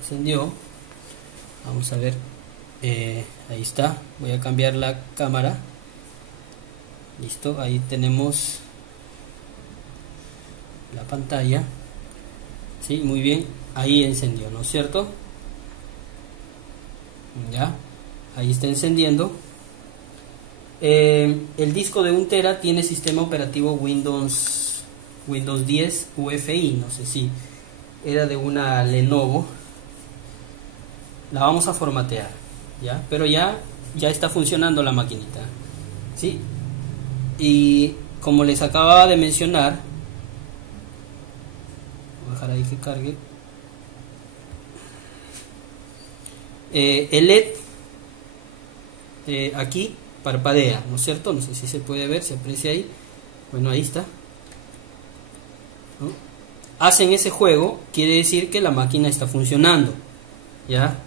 Encendió, vamos a ver, ahí está. Voy a cambiar la cámara Listo, ahí tenemos la pantalla. Sí, muy bien, ahí encendió, ¿no es cierto? Ya, ahí está encendiendo. El disco de 1 tera tiene sistema operativo Windows 10 UEFI, no sé si era de una Lenovo. La vamos a formatear, ¿ya? Pero ya está funcionando la maquinita, ¿sí? Y como les acababa de mencionar, voy a dejar ahí que cargue. El LED aquí parpadea, ¿no es cierto? No sé si se puede ver, se aprecia ahí. Bueno, ahí está, ¿no? Hacen ese juego, quiere decir que la máquina está funcionando, ¿ya?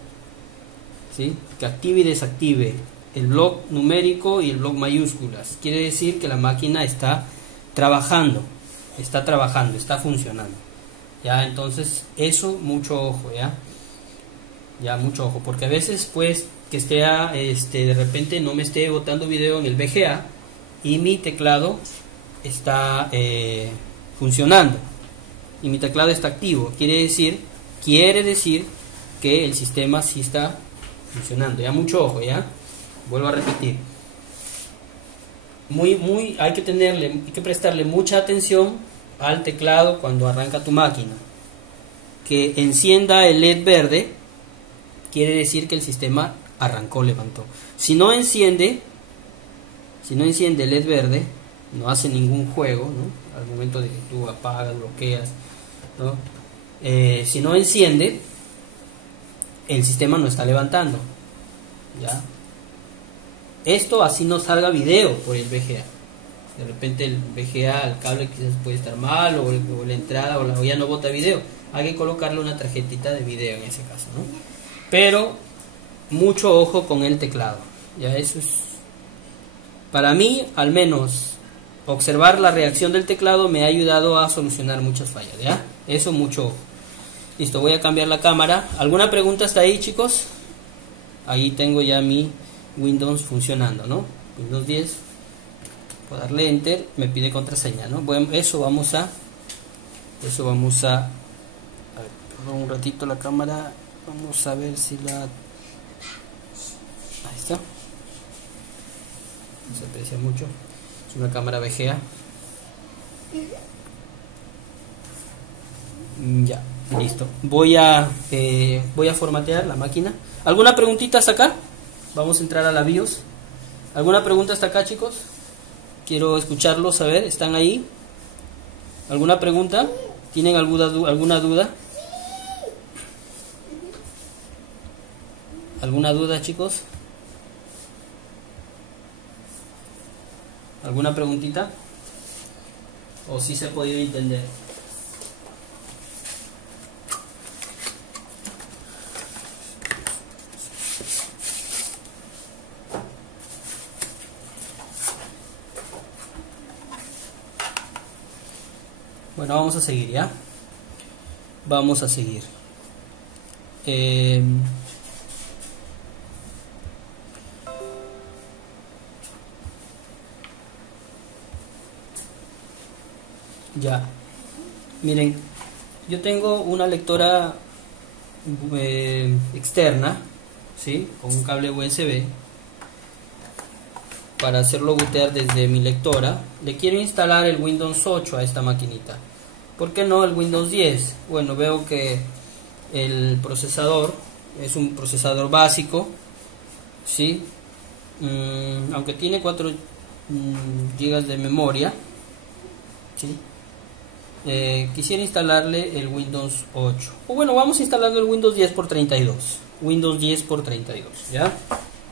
¿Sí? Que active y desactive el bloc numérico y el bloc mayúsculas, quiere decir que la máquina está trabajando, está funcionando, ¿ya? Entonces eso, mucho ojo, ya mucho ojo, porque a veces pues que esté de repente no me esté botando video en el VGA y mi teclado está funcionando y mi teclado está activo, quiere decir que el sistema sí está funcionando. Ya mucho ojo, ya vuelvo a repetir, hay que prestarle mucha atención al teclado cuando arranca tu máquina. Que encienda el LED verde quiere decir que el sistema arrancó, levantó. Si no enciende el LED verde, no hace ningún juego, ¿no? Al momento de que tú apagas, bloqueas, ¿no? Si no enciende, el sistema no está levantando, ¿ya? Esto así no salga video por el VGA. De repente el VGA, el cable quizás puede estar mal, o la entrada, o ya no bota video. Hay que colocarle una tarjetita de video en ese caso, ¿no? Pero mucho ojo con el teclado, ya. Eso es, para mí al menos, observar la reacción del teclado me ha ayudado a solucionar muchas fallas, ya. Eso, mucho ojo. Listo, voy a cambiar la cámara. ¿Alguna pregunta hasta ahí, chicos? Ahí tengo ya mi Windows funcionando, ¿no? Windows 10. Puedo darle Enter, me pide contraseña, ¿no? Bueno, eso vamos a ver, perdón, un ratito la cámara. Vamos a ver si la... Ahí está. No se aprecia mucho. Es una cámara VGA. Ya, listo. Voy a formatear la máquina. ¿Alguna preguntita hasta acá? Vamos a entrar a la BIOS. ¿Alguna pregunta hasta acá, chicos? Quiero escucharlos, a ver, ¿están ahí? ¿Alguna pregunta? ¿Tienen alguna duda? ¿Alguna duda, chicos? ¿Alguna preguntita? ¿O sí se ha podido entender? Bueno, vamos a seguir, ¿ya? Vamos a seguir. Ya, miren, yo tengo una lectora externa, ¿sí? Con un cable USB para hacerlo bootear desde mi lectora. Le quiero instalar el Windows 8 a esta maquinita. ¿Por qué no el Windows 10? Bueno, veo que el procesador es un procesador básico, ¿sí? Aunque tiene 4 GB de memoria, ¿sí? Quisiera instalarle el Windows 8, o bueno, vamos instalando el Windows 10 por 32. Windows 10 por 32, ¿ya?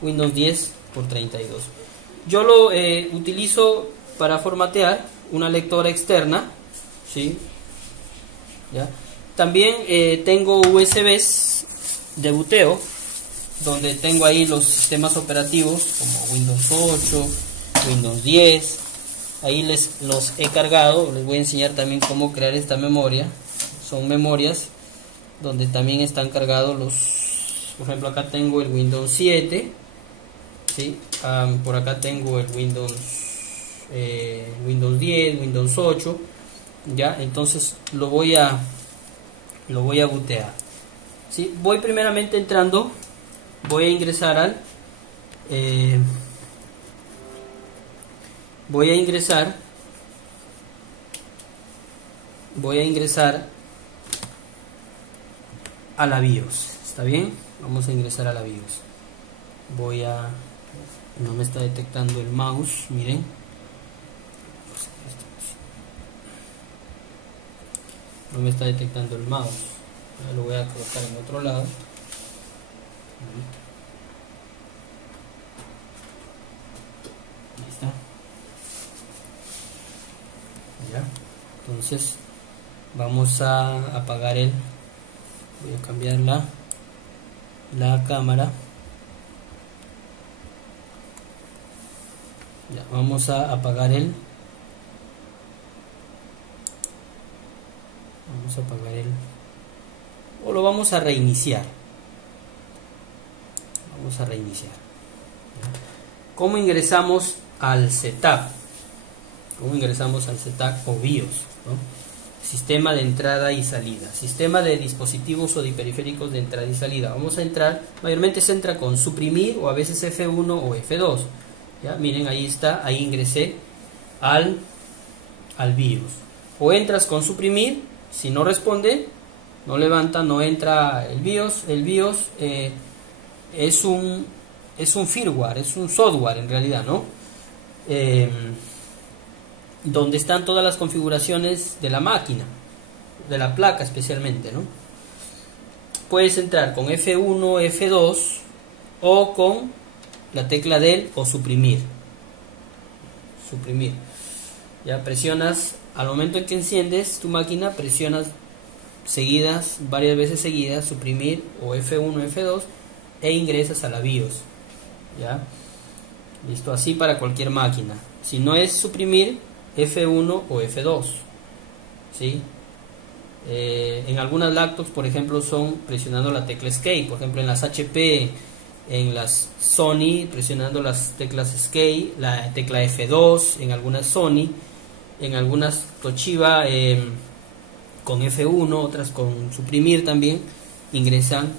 Windows 10 por 32. Yo lo utilizo para formatear una lectora externa, ¿sí? ¿Ya? También tengo USBs de buteo, donde tengo ahí los sistemas operativos como Windows 8, Windows 10. Ahí los he cargado. Les voy a enseñar también cómo crear esta memoria. Son memorias donde también están cargados los... Por ejemplo, acá tengo el Windows 7, ¿sí? Por acá tengo el Windows Windows 10, Windows 8, ya. Entonces lo voy a bootear. ¿Sí? Voy primeramente entrando, voy a ingresar al voy a ingresar a la BIOS. ¿Está bien? Vamos a ingresar a la BIOS. No me está detectando el mouse, miren. No me está detectando el mouse. Ahora lo voy a colocar en otro lado. Ahí está. Ya. Entonces vamos a apagar voy a cambiar la cámara. Ya, vamos a apagar o lo vamos a reiniciar. ¿Cómo ingresamos al setup? O BIOS, ¿no? Sistema de entrada y salida, sistema de dispositivos o de periféricos de entrada y salida. Vamos a entrar, mayormente se entra con suprimir o a veces F1 o F2. ¿Ya? Miren, ahí está, ahí ingresé al BIOS. O entras con suprimir, si no responde, no levanta, no entra el BIOS. El BIOS es un firmware, es un software en realidad, ¿no? Donde están todas las configuraciones de la máquina, de la placa especialmente, ¿no? Puedes entrar con F1, F2 o con la tecla del o suprimir. Ya presionas, al momento en que enciendes tu máquina, presionas varias veces seguidas, suprimir o F1, F2 e ingresas a la BIOS. Ya, listo, así para cualquier máquina. Si no es suprimir, F1 o F2, ¿sí? En algunas laptops, por ejemplo, son presionando la tecla Escape. Por ejemplo, en las HP, en las Sony, presionando las teclas Escape, la tecla F2, en algunas Sony, en algunas Toshiba con F1, otras con suprimir también, ingresan.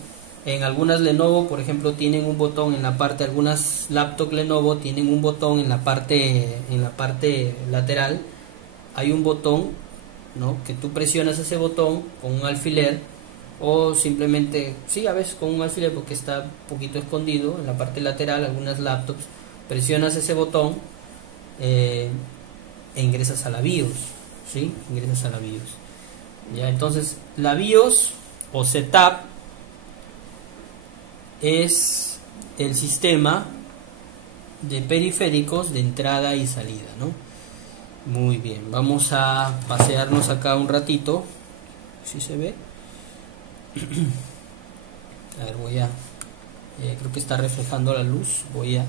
En algunas Lenovo, por ejemplo, tienen un botón en la parte, algunas laptops Lenovo tienen un botón en la parte lateral. Hay un botón, ¿no? Que tú presionas ese botón con un alfiler o simplemente, sí, a veces con un alfiler porque está un poquito escondido en la parte lateral. Algunas laptops presionas ese botón e ingresas a la BIOS, ¿sí? Ingresas a la BIOS. Ya, entonces la BIOS o setup es el sistema de periféricos de entrada y salida, ¿no? Muy bien, vamos a pasearnos acá un ratito, si se ve. A ver, creo que está reflejando la luz, voy a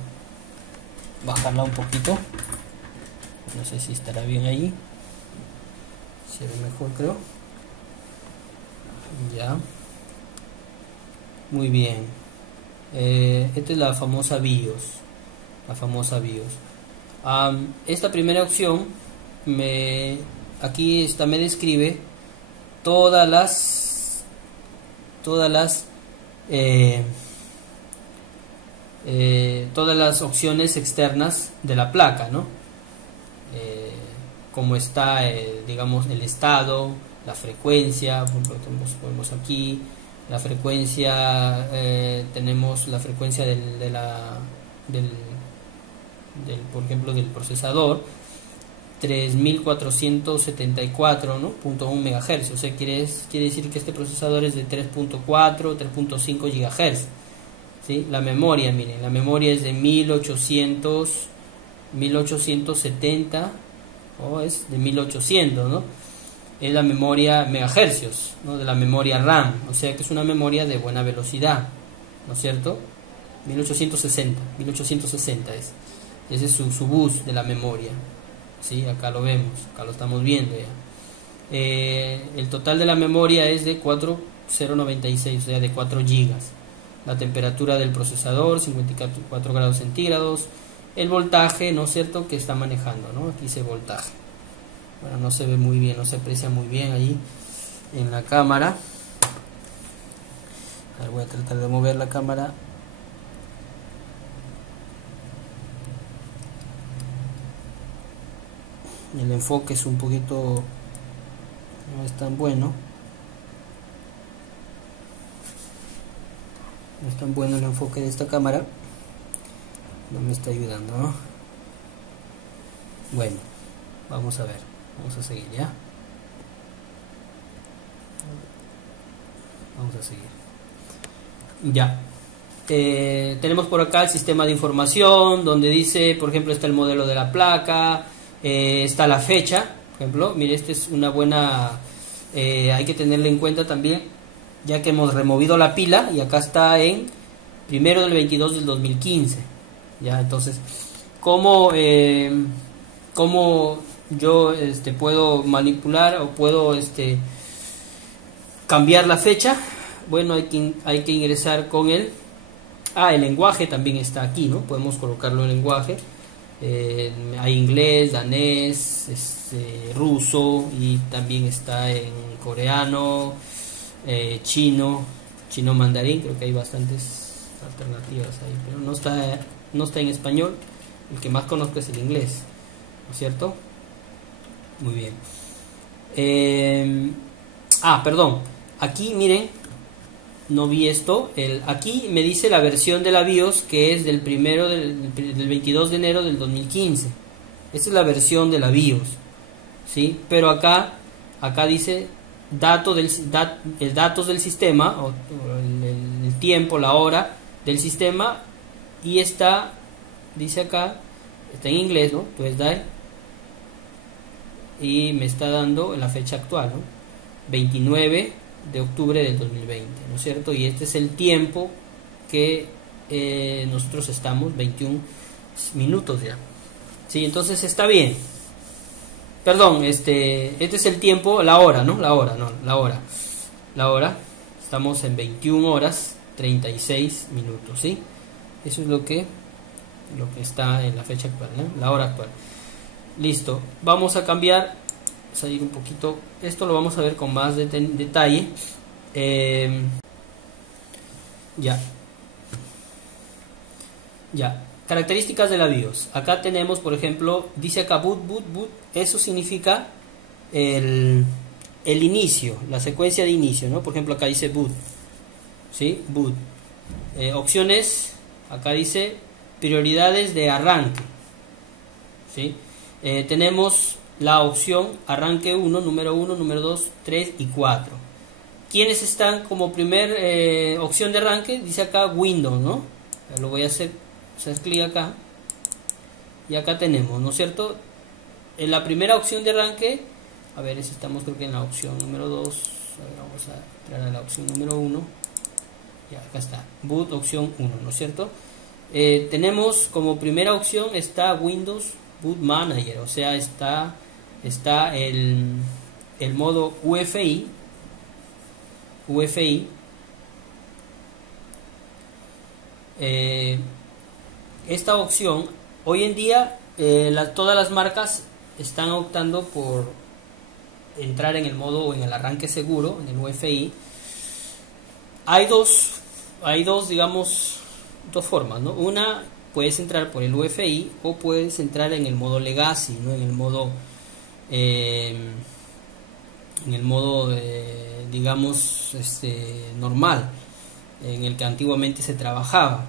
bajarla un poquito, no sé si estará bien ahí, se ve mejor creo. Ya, muy bien. Esta es la famosa BIOS. Esta primera opción aquí me describe todas las opciones externas de la placa, ¿no? Como está, digamos, el estado, la frecuencia. Por ejemplo, ponemos aquí la frecuencia, tenemos la frecuencia por ejemplo, del procesador, 3474, ¿no? .1 MHz. O sea, quiere decir que este procesador es de 3.4, 3.5 GHz. ¿Sí? La memoria, miren, la memoria es de 1870, es de 1800, ¿no? Es la memoria megahercios, ¿no? De la memoria RAM, o sea que es una memoria de buena velocidad, ¿no es cierto? 1860 es. Ese es su bus de la memoria, ¿sí? Acá lo vemos, acá lo estamos viendo ya. El total de la memoria es de 4096, o sea, de 4 gigas. La temperatura del procesador, 54 grados centígrados. el voltaje, ¿no es cierto?, que está manejando, ¿no? Aquí dice voltaje. Bueno, no se ve muy bien, no se aprecia muy bien ahí en la cámara. A ver, voy a tratar de mover la cámara. El enfoque es un poquito, no es tan bueno. No es tan bueno el enfoque de esta cámara. No me está ayudando, ¿no? Bueno, vamos a ver. Vamos a seguir, ¿ya? Vamos a seguir. Ya. Tenemos por acá el sistema de información, donde dice, por ejemplo, está el modelo de la placa, está la fecha, por ejemplo. Mire, esta es una buena... hay que tenerla en cuenta también, ya que hemos removido la pila y acá está en 1/22 del 2015. Ya, entonces, ¿cómo yo puedo manipular o puedo cambiar la fecha? Bueno, hay que ingresar con el lenguaje también está aquí, ¿no? Podemos colocarlo en lenguaje. Hay inglés, danés, ruso, y también está en coreano, chino mandarín. Creo que hay bastantes alternativas ahí, pero no está en español. El que más conozco es el inglés, ¿no es cierto? Muy bien. Perdón. Aquí miren, no vi esto. Aquí me dice la versión de la BIOS, que es del 22 de enero del 2015. Esta es la versión de la BIOS, ¿sí? Pero acá dice datos del sistema, o el tiempo, la hora del sistema, y dice acá, está en inglés, ¿no? Pues y me está dando la fecha actual, ¿no? 29 de octubre del 2020, ¿no es cierto? Y este es el tiempo que nosotros estamos, 21 minutos ya. Sí, entonces está bien. Perdón, este es el tiempo, la hora. La hora. Estamos en 21 horas 36 minutos, ¿sí? Eso es lo que está en la fecha actual, ¿no? La hora actual. Listo. Vamos a cambiar, salir un poquito. Esto lo vamos a ver con más detalle. Ya. Características de la BIOS. Acá tenemos, por ejemplo, dice acá boot. Eso significa el inicio, la secuencia de inicio, ¿no? Por ejemplo, acá dice boot, ¿sí? Boot. Opciones, acá dice prioridades de arranque, ¿sí? Tenemos la opción arranque 1, número 2, 3 y 4. ¿Quiénes están como primer opción de arranque? Dice acá Windows, ¿no? Lo voy a hacer clic acá, y acá tenemos, ¿no es cierto? En la primera opción de arranque, a ver si estamos, creo que en la opción número 2. A ver, vamos a entrar a la opción número 1. Ya, acá está, boot opción 1, ¿no es cierto? Tenemos como primera opción está Windows Boot Manager, o sea, está el modo UEFI. Esta opción, hoy en día todas las marcas están optando por entrar en el modo, en el arranque seguro, en el UEFI. Hay dos, digamos, dos formas, ¿no? Una, puedes entrar por el UEFI o puedes entrar en el modo Legacy, ¿no? En el modo digamos, normal, en el que antiguamente se trabajaba,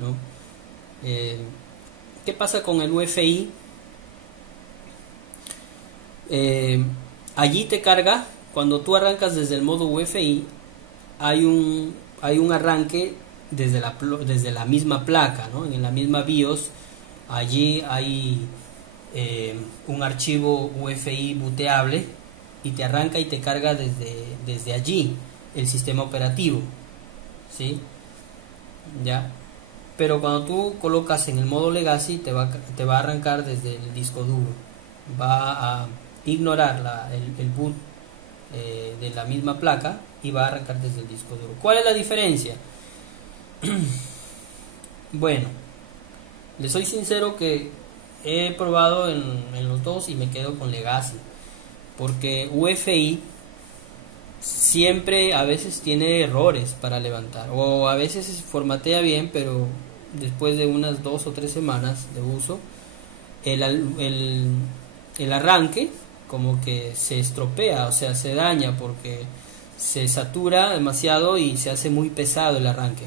¿no? ¿Qué pasa con el UEFI? Allí te carga, cuando tú arrancas desde el modo UEFI, hay un arranque desde la misma placa, ¿no? En la misma BIOS, allí hay un archivo UEFI booteable, y te arranca y te carga desde allí el sistema operativo, ¿sí? Ya. Pero cuando tú colocas en el modo Legacy, te va a arrancar desde el disco duro, va a ignorar el boot de la misma placa y va a arrancar desde el disco duro. ¿Cuál es la diferencia? Bueno, Les soy sincero que he probado en los dos y me quedo con Legacy, porque UEFI siempre a veces tiene errores para levantar, o a veces se formatea bien, pero después de unas 2 o 3 semanas de uso, el arranque como que se estropea, o sea, se daña porque se satura demasiado y se hace muy pesado el arranque.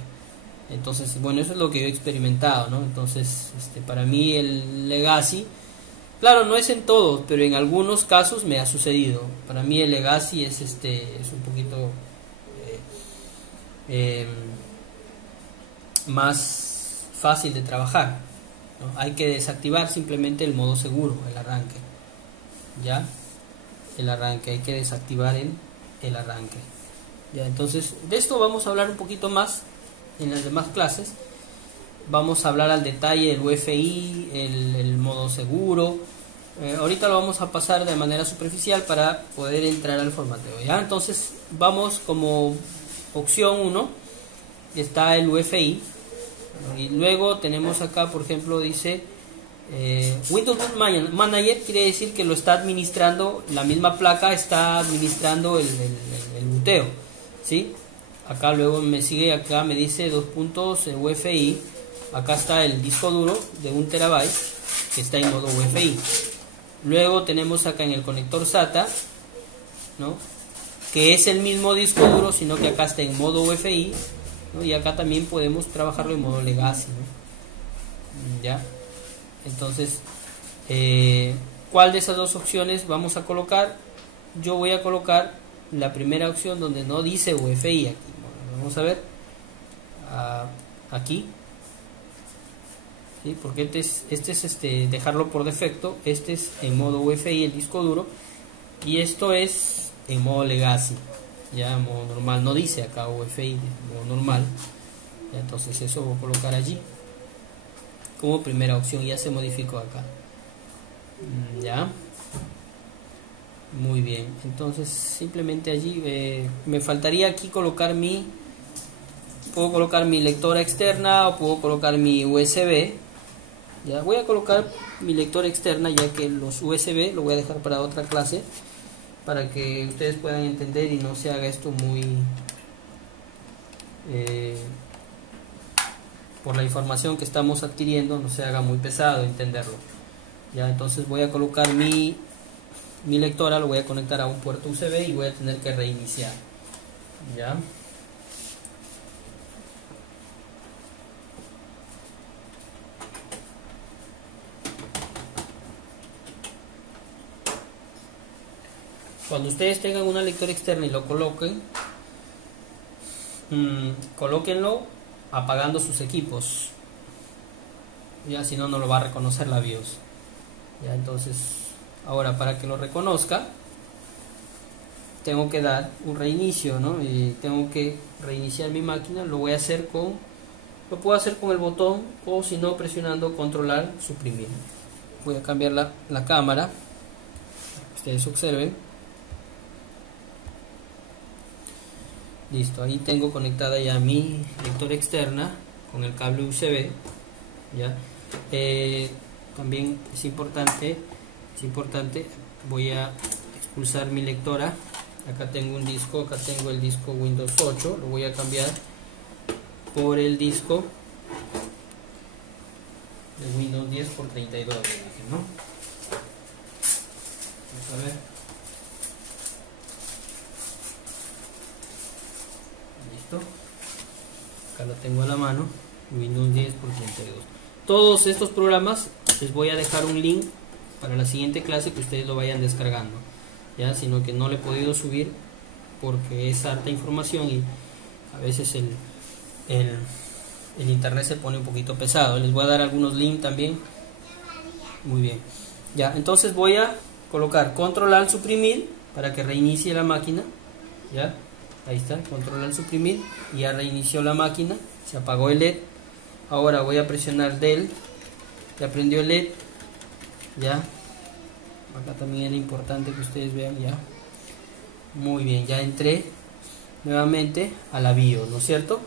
Entonces, bueno, eso es lo que yo he experimentado, ¿no? Entonces, para mí el Legacy, claro, no es en todos, pero en algunos casos me ha sucedido. Para mí el Legacy es un poquito más fácil de trabajar, ¿no? Hay que desactivar simplemente el modo seguro, el arranque. Ya, el arranque, hay que desactivar el arranque. Ya, entonces, de esto vamos a hablar un poquito más en las demás clases. Vamos a hablar al detalle del UEFI, el modo seguro. Ahorita lo vamos a pasar de manera superficial para poder entrar al formateo. ¿Ya? Entonces vamos como opción 1, está el UEFI. Y luego tenemos acá, por ejemplo, dice Windows Boot Manager, quiere decir que lo está administrando, la misma placa está administrando el booteo, ¿sí? Acá luego me sigue, acá me dice 2 puntos UEFI. Acá está el disco duro de 1 TB que está en modo UEFI. Luego tenemos acá en el conector SATA, ¿no? Que es el mismo disco duro, sino que acá está en modo UEFI, ¿no? Y acá también podemos trabajarlo en modo Legacy, ¿no? ¿Ya? Entonces, ¿cuál de esas dos opciones vamos a colocar? Yo voy a colocar la primera opción donde no dice UEFI aquí. Vamos a ver aquí, ¿sí? Porque este es dejarlo por defecto. Este es en modo UEFI el disco duro y esto es en modo Legacy, ya en modo normal. No dice acá UEFI, modo normal. Ya, entonces eso voy a colocar allí como primera opción. Ya se modificó acá. Ya, muy bien. Entonces simplemente allí me faltaría aquí colocar puedo colocar mi lectora externa o puedo colocar mi USB. Ya voy a colocar mi lectora externa, ya que los USB lo voy a dejar para otra clase, para que ustedes puedan entender y no se haga esto muy por la información que estamos adquiriendo, no se haga muy pesado entenderlo. Ya, entonces voy a colocar mi lectora, lo voy a conectar a un puerto USB y voy a tener que reiniciar. Ya. Cuando ustedes tengan una lectora externa y lo coloquen, colóquenlo apagando sus equipos, ya, si no, no lo va a reconocer la BIOS. Ya, entonces ahora para que lo reconozca tengo que dar un reinicio, ¿no? Y tengo que reiniciar mi máquina. Lo voy a hacer lo puedo hacer con el botón, o si no, presionando controlar suprimir. Voy a cambiar la cámara para que ustedes observen. Listo, ahí tengo conectada ya mi lectora externa con el cable USB. Ya, también es importante, voy a expulsar mi lectora. Acá tengo un disco, acá tengo el disco Windows 8, lo voy a cambiar por el disco de Windows 10 por 32, ¿no? Vamos a ver. Listo, acá lo tengo a la mano, Windows 10 por 32. Todos estos programas les voy a dejar un link para la siguiente clase, que ustedes lo vayan descargando, ya, sino que no le he podido subir porque es harta información y a veces el internet se pone un poquito pesado. Les voy a dar algunos links también. Muy bien, ya, entonces voy a colocar control al suprimir para que reinicie la máquina. Ya, ahí está, control al suprimir, y ya reinició la máquina, se apagó el LED. Ahora voy a presionar del, ya prendió el LED. Ya, acá también era importante que ustedes vean. Ya, muy bien, ya entré nuevamente a la BIOS, ¿no es cierto?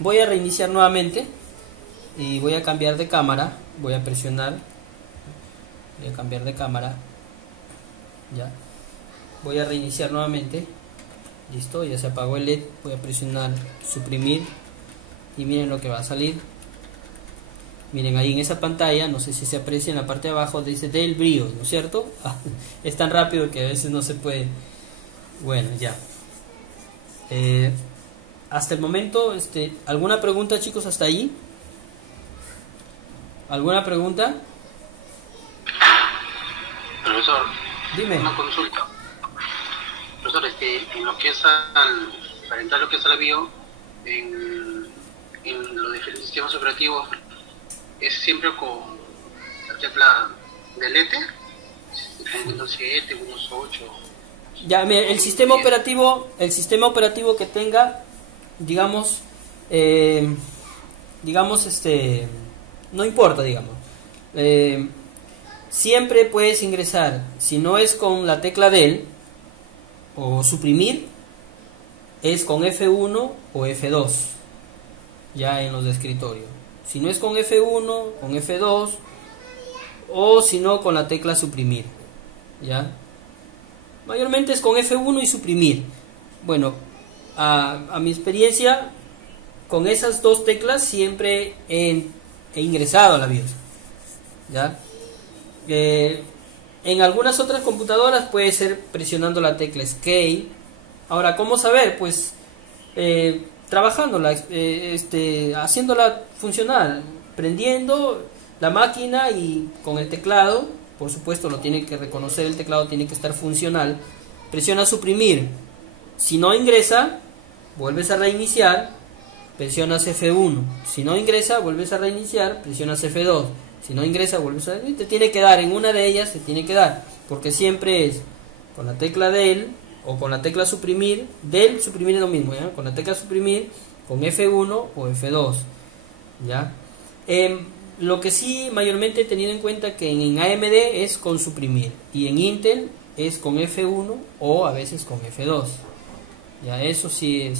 Voy a reiniciar nuevamente y voy a cambiar de cámara, voy a presionar, voy a cambiar de cámara, ya, voy a reiniciar nuevamente, listo, ya se apagó el LED, voy a presionar suprimir y miren lo que va a salir. Miren ahí en esa pantalla, no sé si se aprecia en la parte de abajo, dice del brillo, ¿no es cierto? Es tan rápido que a veces no se puede. Bueno, ya. Hasta el momento, ¿alguna pregunta, chicos, hasta ahí? ¿Alguna pregunta? Profesor, Dime. una consulta. Profesor, en lo que es para entrar lo que es al avión, en los diferentes sistemas operativos, es siempre con la tecla delete, con Windows 7, Windows 8. Ya, mira, el sistema operativo que tenga, digamos, no importa, digamos. Siempre puedes ingresar, si no es con la tecla del o suprimir, es con F1 o F2, ya en los de escritorio. Si no es con F1, con F2, o si no con la tecla suprimir, ya. Mayormente es con F1 y suprimir. Bueno, a mi experiencia, con esas dos teclas siempre he ingresado a la BIOS, ya. En algunas otras computadoras puede ser presionando la tecla Escape. Ahora, ¿cómo saber? Pues trabajándola, haciéndola funcionar, prendiendo la máquina y con el teclado, por supuesto lo tiene que reconocer, el teclado tiene que estar funcional. Presiona suprimir, si no ingresa, vuelves a reiniciar, presionas F1, si no ingresa, vuelves a reiniciar, presionas F2, si no ingresa, vuelves a... te tiene que dar, en una de ellas te tiene que dar, porque siempre es con la tecla del o con la tecla suprimir, del suprimir es lo mismo, ¿ya? Con la tecla suprimir, con F1 o F2, ¿ya? Lo que sí mayormente he tenido en cuenta que en AMD es con suprimir y en Intel es con F1 o a veces con F2, ya, eso sí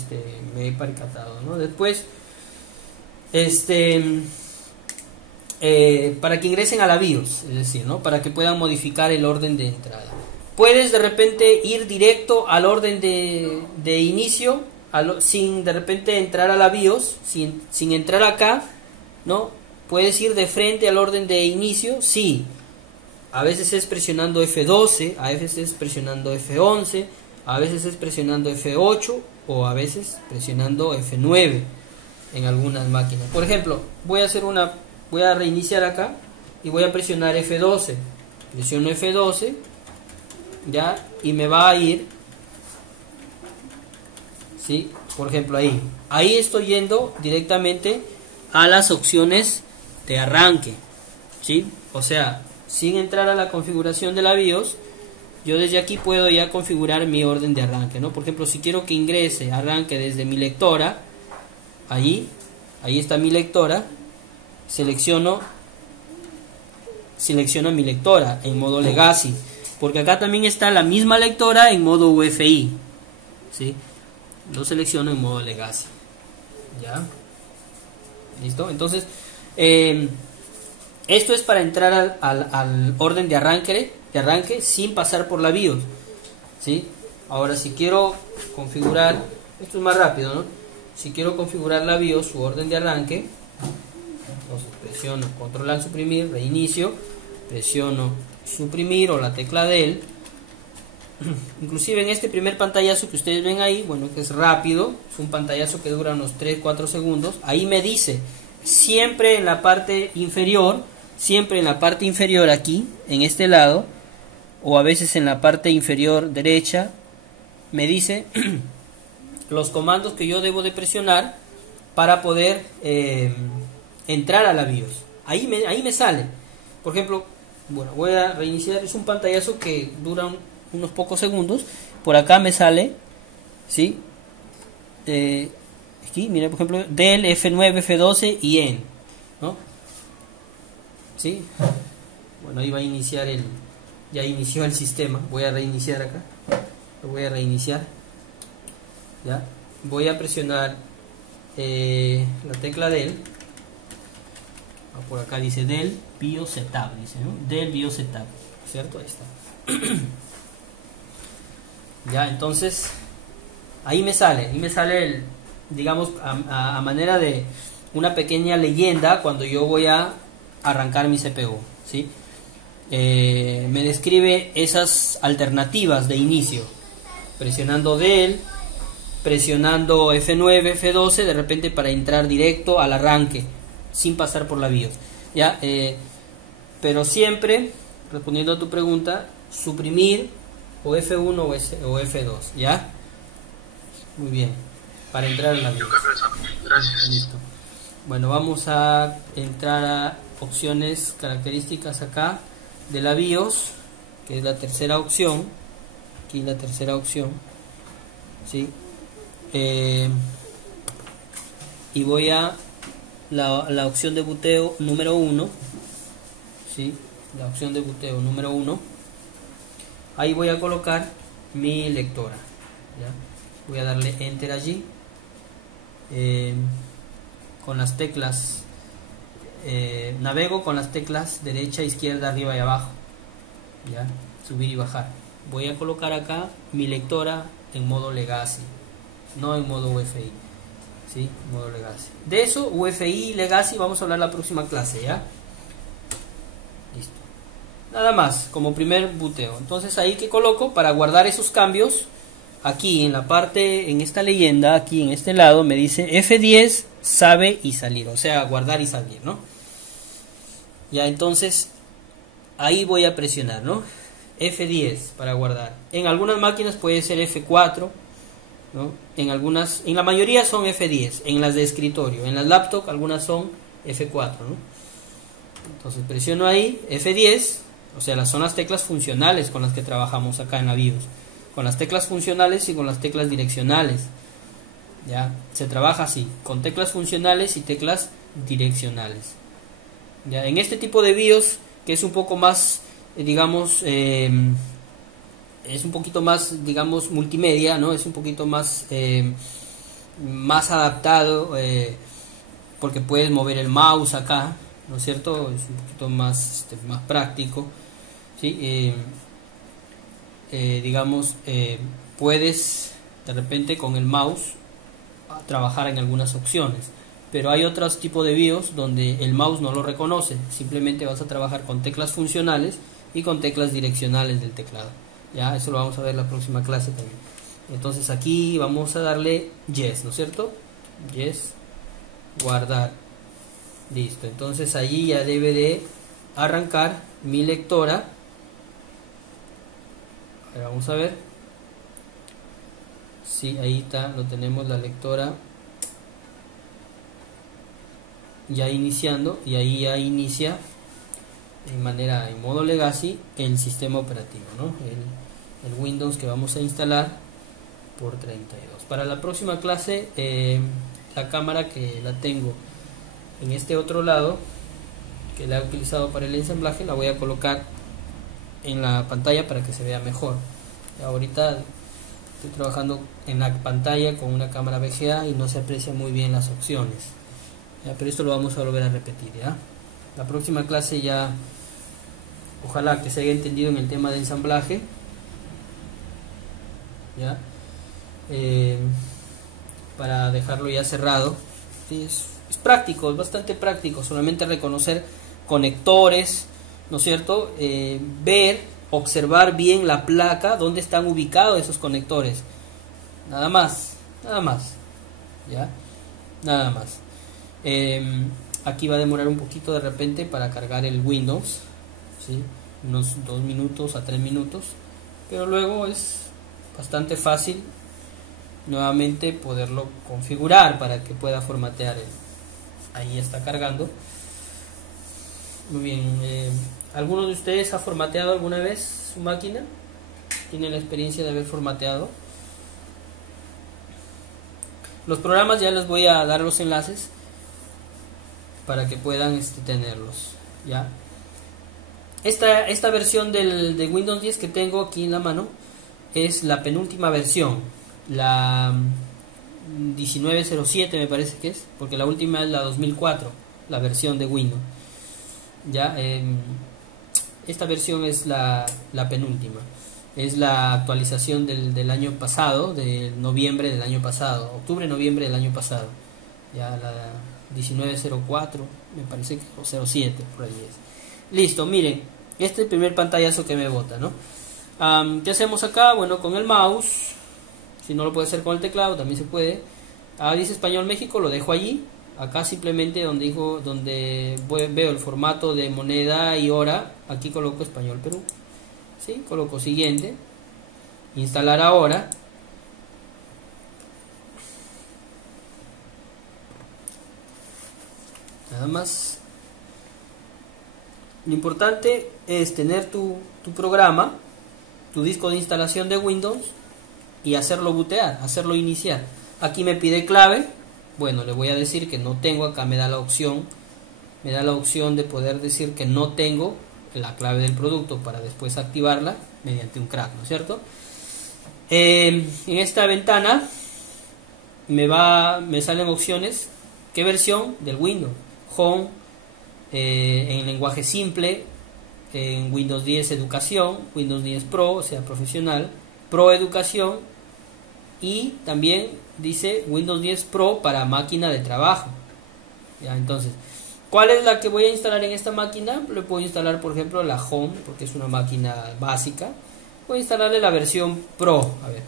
me he percatado, ¿no? Después para que ingresen a la BIOS, es decir, ¿no? Para que puedan modificar el orden de entrada. Puedes de repente ir directo al orden de inicio, sin de repente entrar a la BIOS, sin entrar acá, ¿no? Puedes ir de frente al orden de inicio, sí. A veces es presionando F12, a veces es presionando F11, a veces es presionando F8 o a veces presionando F9 en algunas máquinas. Por ejemplo, voy a reiniciar acá y voy a presionar F12. Presiono F12, ya, y me va a ir, ¿sí? Por ejemplo, ahí estoy yendo directamente a las opciones de arranque, ¿sí? O sea, sin entrar a la configuración de la BIOS, yo desde aquí puedo ya configurar mi orden de arranque, ¿no? Por ejemplo, si quiero que arranque desde mi lectora, ahí está mi lectora, selecciono mi lectora en modo Legacy, porque acá también está la misma lectora en modo UEFI, ¿sí? Lo selecciono en modo Legacy, ¿ya? ¿Listo? Entonces, esto es para entrar al orden de arranque sin pasar por la BIOS, ¿sí? Ahora, si quiero configurar, esto es más rápido, ¿no? Si quiero configurar la BIOS, su orden de arranque, entonces presiono control al suprimir, reinicio, presiono suprimir o la tecla del. Inclusive en este primer pantallazo que ustedes ven ahí, bueno, que es rápido, es un pantallazo que dura unos 3-4 segundos, ahí me dice, siempre en la parte inferior aquí, en este lado, o a veces en la parte inferior derecha, me dice los comandos que yo debo de presionar para poder entrar a la BIOS. Ahí me sale. Por ejemplo, bueno, voy a reiniciar, es un pantallazo que dura unos pocos segundos. Por acá me sale, ¿sí? Aquí, mira, por ejemplo, del F9, F12 y EN, ¿no? ¿Sí? Bueno, ahí va a iniciar ya inició el sistema. Voy a reiniciar acá. Lo voy a reiniciar. ¿Ya? Voy a presionar la tecla del. Por acá dice del BIOS Setup, dice, ¿no? Del BIOS Setup, ¿cierto? Ahí está. Ya, entonces ahí me sale el, digamos, a manera de una pequeña leyenda cuando yo voy a arrancar mi CPU, ¿sí? Me describe esas alternativas de inicio, presionando del, presionando F9, F12, de repente para entrar directo al arranque, sin pasar por la BIOS, ¿ya? Pero siempre, respondiendo a tu pregunta, suprimir o F1 o F2, ¿ya? Muy bien, para entrar en la BIOS. Gracias. Listo. Bueno, vamos a entrar a opciones, características acá de la BIOS, que es la tercera opción. Aquí la tercera opción, ¿sí? Y voy a la opción de boteo número 1, ¿sí? La opción de boteo número 1. Ahí voy a colocar mi lectora, ¿ya? Voy a darle enter allí, con las teclas, navego con las teclas derecha, izquierda, arriba y abajo, ¿ya? Subir y bajar. Voy a colocar acá mi lectora en modo Legacy, no en modo UFI, ¿sí? Modo Legacy. De eso, UFI y Legacy, vamos a hablar la próxima clase, ¿ya? Listo. Nada más, como primer buteo. Entonces ahí que coloco para guardar esos cambios. Aquí en la parte, en esta leyenda, aquí en este lado me dice F10 sabe y salir, o sea, guardar y salir, ¿no? Ya, entonces ahí voy a presionar, ¿no? F10 para guardar. En algunas máquinas puede ser F4, ¿no? En la mayoría son F10, en las de escritorio. En las laptop algunas son F4, ¿no? Entonces presiono ahí F10, o sea, son las teclas funcionales con las que trabajamos acá en la BIOS, con las teclas funcionales y con las teclas direccionales. Ya se trabaja así, con teclas funcionales y teclas direccionales. Ya en este tipo de BIOS, que es un poco más, digamos, es un poquito más, digamos, multimedia, ¿no? Es un poquito más más adaptado, porque puedes mover el mouse acá, ¿no es cierto? Es un poquito más más práctico, ¿sí? Digamos, puedes de repente con el mouse trabajar en algunas opciones, pero hay otros tipos de BIOS donde el mouse no lo reconoce, simplemente vas a trabajar con teclas funcionales y con teclas direccionales del teclado. Ya, eso lo vamos a ver en la próxima clase también. Entonces aquí vamos a darle yes, ¿no es cierto? Yes, guardar. Listo, entonces allí ya debe de arrancar mi lectora. Ahora vamos a ver. Sí, ahí está, lo tenemos, la lectora ya iniciando, y ahí ya inicia en modo Legacy el sistema operativo, ¿no? El Windows que vamos a instalar por 32. Para la próxima clase, la cámara que la tengo en este otro lado, que la he utilizado para el ensamblaje, la voy a colocar en la pantalla para que se vea mejor. Ahorita estoy trabajando en la pantalla con una cámara VGA y no se aprecia muy bien las opciones, ¿ya? Pero esto lo vamos a volver a repetir, ¿ya? La próxima clase ya, ojalá que se haya entendido en el tema de ensamblaje, ¿ya? Para dejarlo ya cerrado. Sí, es práctico, es bastante práctico, solamente reconocer conectores, ¿no es cierto? Ver, observar bien la placa, dónde están ubicados esos conectores, nada más, ¿ya? Nada más. Aquí va a demorar un poquito de repente para cargar el Windows, ¿sí? Unos 2 minutos a 3 minutos, pero luego es bastante fácil nuevamente poderlo configurar para que pueda formatear ahí está cargando. Muy bien. ¿Alguno de ustedes ha formateado alguna vez su máquina? ¿Tiene la experiencia de haber formateado? Los programas ya les voy a dar los enlaces para que puedan tenerlos, ¿ya? Esta versión de Windows 10 que tengo aquí en la mano es la penúltima versión, la 1907 me parece que es, porque la última es la 2004, la versión de Windows. Ya, esta versión es la penúltima. Es la actualización del año pasado, de noviembre del año pasado, octubre-noviembre del año pasado. Ya la 1904, me parece que o 07, por ahí es. Listo, miren, este es el primer pantallazo que me bota, ¿no? ¿Qué hacemos acá? Bueno, con el mouse, si no lo puede hacer con el teclado, también se puede. Dice Español México, lo dejo allí. Acá simplemente donde veo el formato de moneda y hora, aquí coloco Español Perú. ¿Sí? Coloco siguiente, instalar ahora. Nada más. Lo importante es tener tu programa, tu disco de instalación de Windows y hacerlo bootear, hacerlo iniciar. Aquí me pide clave. Bueno, le voy a decir que no tengo, acá me da la opción de poder decir que no tengo la clave del producto para después activarla mediante un crack, ¿no es cierto? En esta ventana me salen opciones. ¿Qué versión? Del Windows. Home, en lenguaje simple, en Windows 10 Educación, Windows 10 Pro, o sea, profesional, Pro Educación, y también dice Windows 10 Pro para máquina de trabajo. Ya, entonces, ¿cuál es la que voy a instalar en esta máquina? Le puedo instalar, por ejemplo, la Home, porque es una máquina básica. Voy a instalarle la versión Pro. A ver,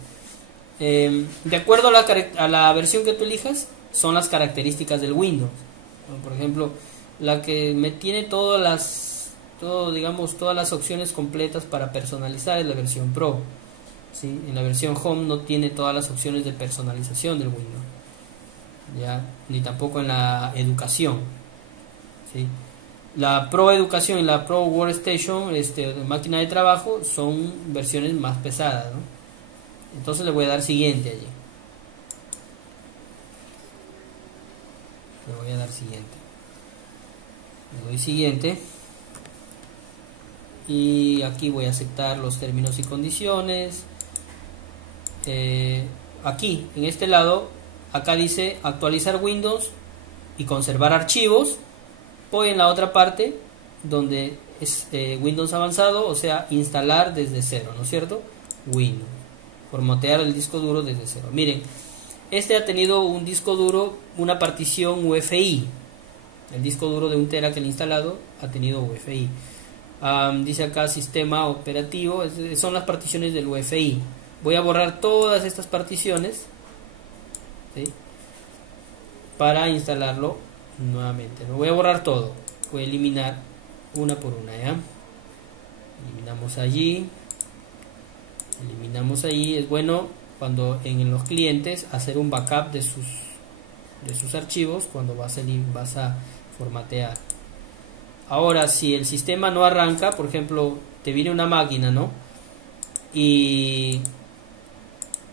de acuerdo a la versión que tú elijas, son las características del Windows. Por ejemplo, la que me tiene todas las opciones completas para personalizar es la versión Pro. ¿Sí? En la versión Home no tiene todas las opciones de personalización del Windows, ¿ya? Ni tampoco en la educación, ¿sí? La Pro Educación y la Pro Workstation, máquina de trabajo, son versiones más pesadas, ¿no? Entonces le voy a dar siguiente allí. Le voy a dar siguiente. Le doy siguiente. Y aquí voy a aceptar los términos y condiciones. Aquí, en este lado, acá dice actualizar Windows y conservar archivos. Voy en la otra parte donde es Windows avanzado, o sea, instalar desde cero, ¿no es cierto? Windows. Formatear el disco duro desde cero. Miren, ha tenido un disco duro, una partición UEFI. El disco duro de 1 tera que le he instalado ha tenido UEFI. Dice acá sistema operativo, son las particiones del UEFI. Voy a borrar todas estas particiones, ¿sí? Para instalarlo nuevamente. Lo voy a borrar todo. Voy a eliminar una por una, ¿ya? Eliminamos allí. Es bueno cuando en los clientes hacer un backup de sus archivos cuando vas a formatear. Ahora, si el sistema no arranca, por ejemplo, te viene una máquina, ¿no? Y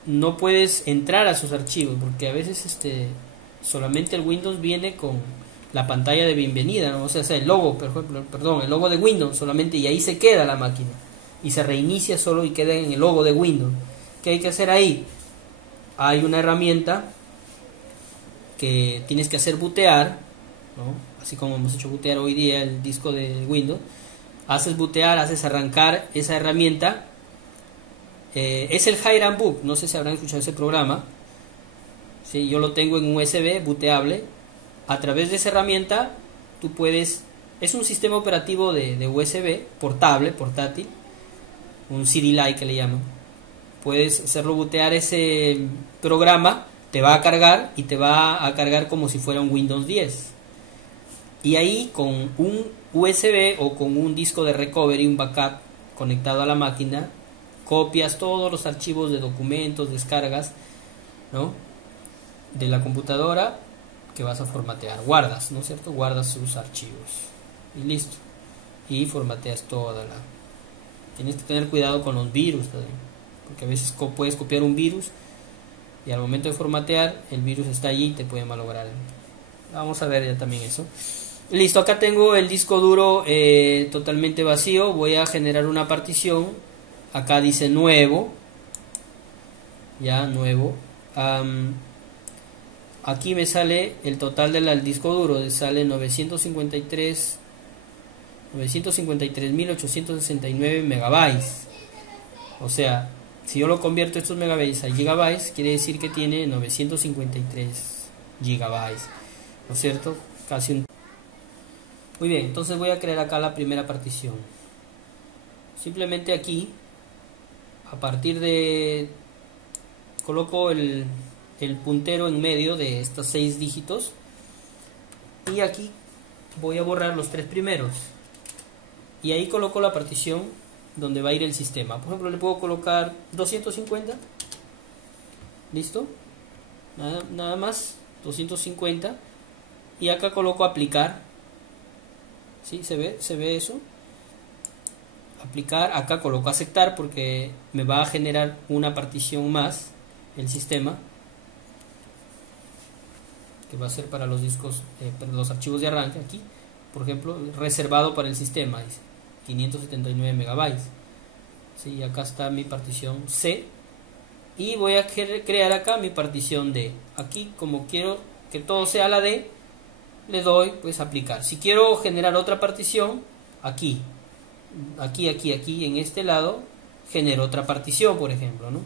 no puedes entrar a sus archivos, porque a veces solamente el Windows viene con la pantalla de bienvenida, ¿no? O sea, el logo, por ejemplo, el logo de Windows solamente, y ahí se queda la máquina y se reinicia solo y queda en el logo de Windows. ¿Qué hay que hacer ahí? Hay una herramienta que tienes que hacer bootear, ¿no? Así como hemos hecho bootear hoy día el disco de Windows. Haces bootear, haces arrancar esa herramienta. Es el Hire and Boot, no sé si habrán escuchado ese programa. ¿Sí? Yo lo tengo en USB booteable. A través de esa herramienta tú puedes, es un sistema operativo de USB portátil, un CD-like que le llaman. Puedes hacerlo bootear ese programa, te va a cargar y te va a cargar como si fuera un Windows 10. Y ahí con un USB o con un disco de recovery, un backup conectado a la máquina, copias todos los archivos de documentos, descargas, ¿no? De la computadora que vas a formatear. Guardas, ¿no es cierto? Guardas sus archivos. Y listo. Y formateas toda la... Tienes que tener cuidado con los virus también, porque a veces puedes copiar un virus y al momento de formatear el virus está allí y te puede malograr. Vamos a ver ya también eso. Listo, acá tengo el disco duro totalmente vacío. Voy a generar una partición. Acá dice nuevo. Ya, nuevo. Aquí me sale el total del disco duro. Sale 953 953.869 megabytes. O sea, si yo lo convierto estos megabytes a gigabytes, quiere decir que tiene 953 gigabytes, ¿no es cierto? Casi un... Muy bien, entonces voy a crear acá la primera partición. Simplemente aquí, a partir de... coloco el puntero en medio de estos 6 dígitos, y aquí voy a borrar los 3 primeros, y ahí coloco la partición donde va a ir el sistema. Por ejemplo, le puedo colocar 250, listo, nada más 250, y acá coloco aplicar. ¿Sí? ¿Se ve eso? Aplicar, acá coloco aceptar porque me va a generar una partición más el sistema, que va a ser para los discos, para los archivos de arranque. Aquí, por ejemplo, reservado para el sistema, dice 579 megabytes. ¿Sí? Acá está mi partición C, y voy a crear acá mi partición D. Aquí, como quiero que todo sea la D, le doy pues aplicar. Si quiero generar otra partición, aquí en este lado genero otra partición, por ejemplo, ¿no?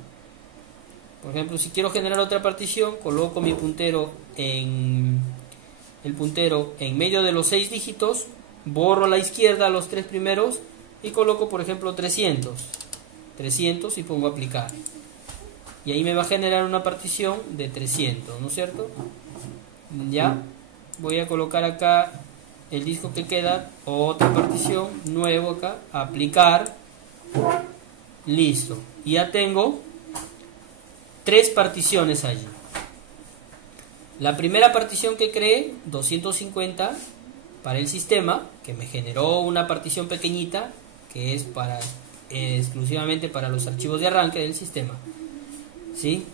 Por ejemplo, si quiero generar otra partición, coloco mi puntero en medio de los 6 dígitos, borro a la izquierda los 3 primeros y coloco, por ejemplo, 300 y pongo aplicar. Y ahí me va a generar una partición de 300, ¿no es cierto? Ya voy a colocar acá el disco que queda, otra partición, nuevo acá, aplicar, listo. Y ya tengo 3 particiones allí. La primera partición que creé, 250, para el sistema, que me generó una partición pequeñita, que es exclusivamente para los archivos de arranque del sistema. ¿Sí?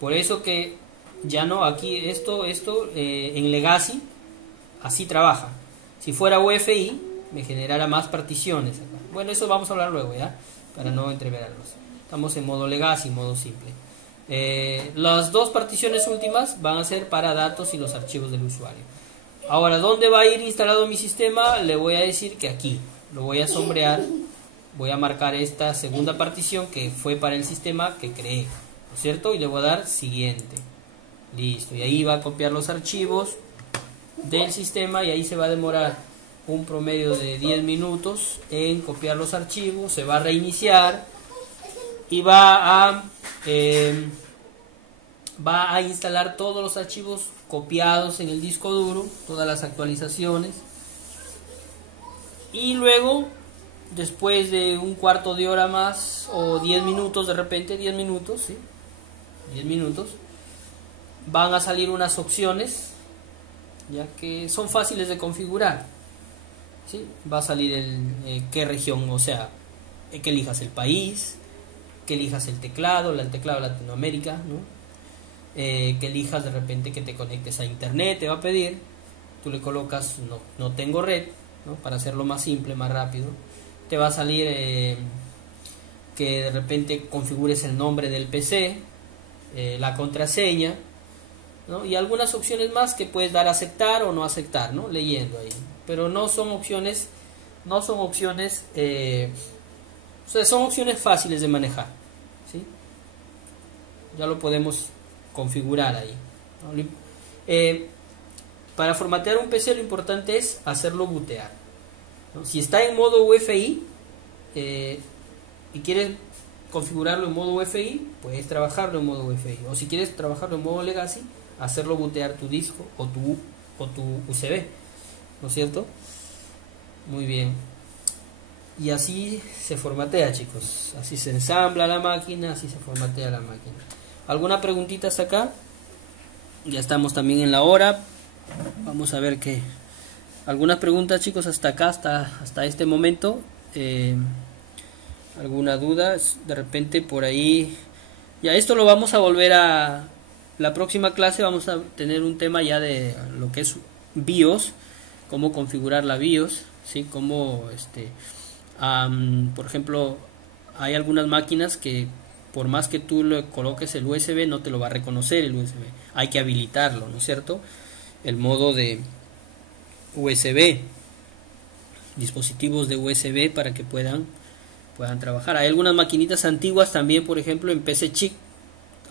Por eso que ya no, aquí esto en Legacy así trabaja. Si fuera UEFI me generara más particiones acá. Bueno, eso vamos a hablar luego, ya, para no entreverarlos. Estamos en modo Legacy, modo simple. Las 2 particiones últimas van a ser para datos y los archivos del usuario. Ahora, ¿dónde va a ir instalado mi sistema? Le voy a decir que aquí lo voy a sombrear. Voy a marcar esta segunda partición que fue para el sistema que creé, ¿no es cierto? Y le voy a dar siguiente. Listo, y ahí va a copiar los archivos del sistema, y ahí se va a demorar un promedio de 10 minutos en copiar los archivos. Se va a reiniciar y va a instalar todos los archivos copiados en el disco duro, todas las actualizaciones, y luego, después de un cuarto de hora más, o 10 minutos, de repente 10 minutos, ¿sí? 10 minutos, van a salir unas opciones, ya que son fáciles de configurar, ¿sí? Va a salir qué región, o sea, que elijas el país, que elijas el teclado de Latinoamérica, ¿no? Que elijas de repente que te conectes a internet, te va a pedir, tú le colocas no tengo red, ¿no? Para hacerlo más simple, más rápido. Te va a salir que de repente configures el nombre del PC, la contraseña, ¿no? Y algunas opciones más que puedes dar a aceptar o no aceptar, ¿no? Leyendo ahí, pero no son opciones, o sea, son opciones fáciles de manejar, ¿sí? Ya lo podemos configurar ahí, ¿no? Para formatear un PC lo importante es hacerlo bootear, ¿no? Si está en modo UEFI y quieres configurarlo en modo UEFI, puedes trabajarlo en modo UEFI, o si quieres trabajarlo en modo Legacy, hacerlo bootear tu disco o tu USB, ¿no es cierto? Muy bien. Y así se formatea, chicos. Así se ensambla la máquina, así se formatea la máquina. ¿Alguna preguntita hasta acá? Ya estamos también en la hora. Vamos a ver qué. ¿Algunas preguntas, chicos, hasta acá, hasta este momento? ¿Alguna duda? De repente por ahí. Ya esto lo vamos a volver a. La próxima clase vamos a tener un tema ya de lo que es BIOS, cómo configurar la BIOS, ¿sí? Cómo por ejemplo, hay algunas máquinas que por más que tú le coloques el USB no te lo va a reconocer el USB. Hay que habilitarlo, ¿no es cierto? El modo de USB. dispositivos de USB para que puedan trabajar. Hay algunas maquinitas antiguas también, por ejemplo en PC Chic,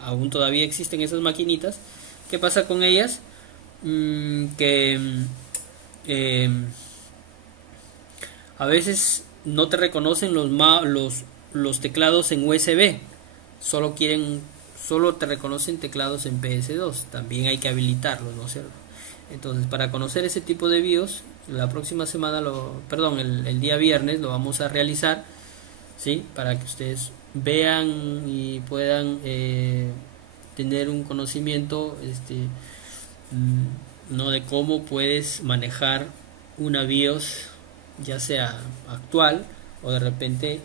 aún todavía existen esas maquinitas. ¿Qué pasa con ellas? Que a veces no te reconocen los teclados en USB, solo te reconocen teclados en PS2. También hay que habilitarlos, ¿no es cierto? Entonces, para conocer ese tipo de BIOS, la próxima semana, el día viernes lo vamos a realizar, ¿sí? Para que ustedes vean y puedan tener un conocimiento no de cómo puedes manejar una BIOS, ya sea actual o de repente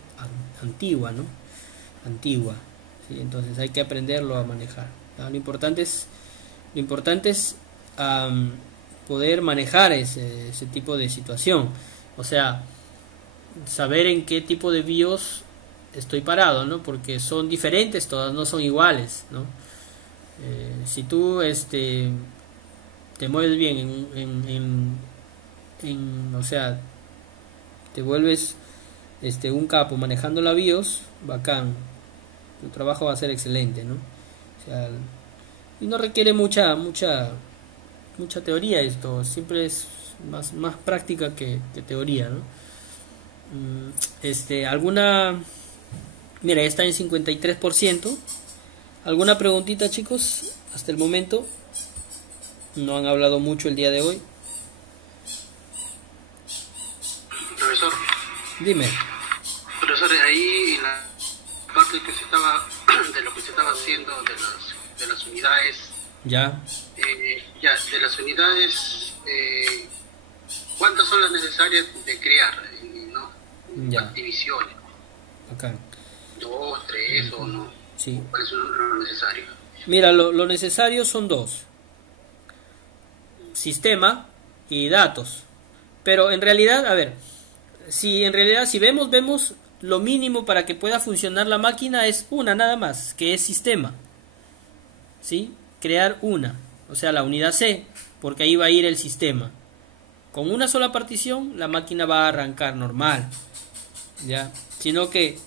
antigua, ¿no? Antigua, ¿sí? Entonces hay que aprenderlo a manejar, ¿no? Lo importante es poder manejar ese tipo de situación, o sea, saber en qué tipo de BIOS estoy parado, ¿no? Porque son diferentes, todas no son iguales, ¿no? Si tú te mueves bien o sea, te vuelves un capo manejando la BIOS, bacán, tu trabajo va a ser excelente, ¿no? O sea, y no requiere mucha teoría esto, siempre es más práctica que teoría, ¿no? Alguna, mira, ya está en 53%. ¿Alguna preguntita, chicos? Hasta el momento no han hablado mucho el día de hoy. Profesor. Dime. Profesor, ahí en la parte que se estaba de lo que se estaba haciendo de las unidades. Ya. De las unidades, ¿cuántas son las necesarias de crear, ¿no? Ya. Divisiones. Acá. 2, 3 o no. Sí. ¿Cuál es lo necesario? Mira, lo necesario son dos: sistema y datos. Pero en realidad, a ver, si vemos lo mínimo para que pueda funcionar la máquina es una nada más, que es sistema, ¿sí? Crear una, o sea, la unidad C, porque ahí va a ir el sistema. Con una sola partición la máquina va a arrancar normal, ya, sino que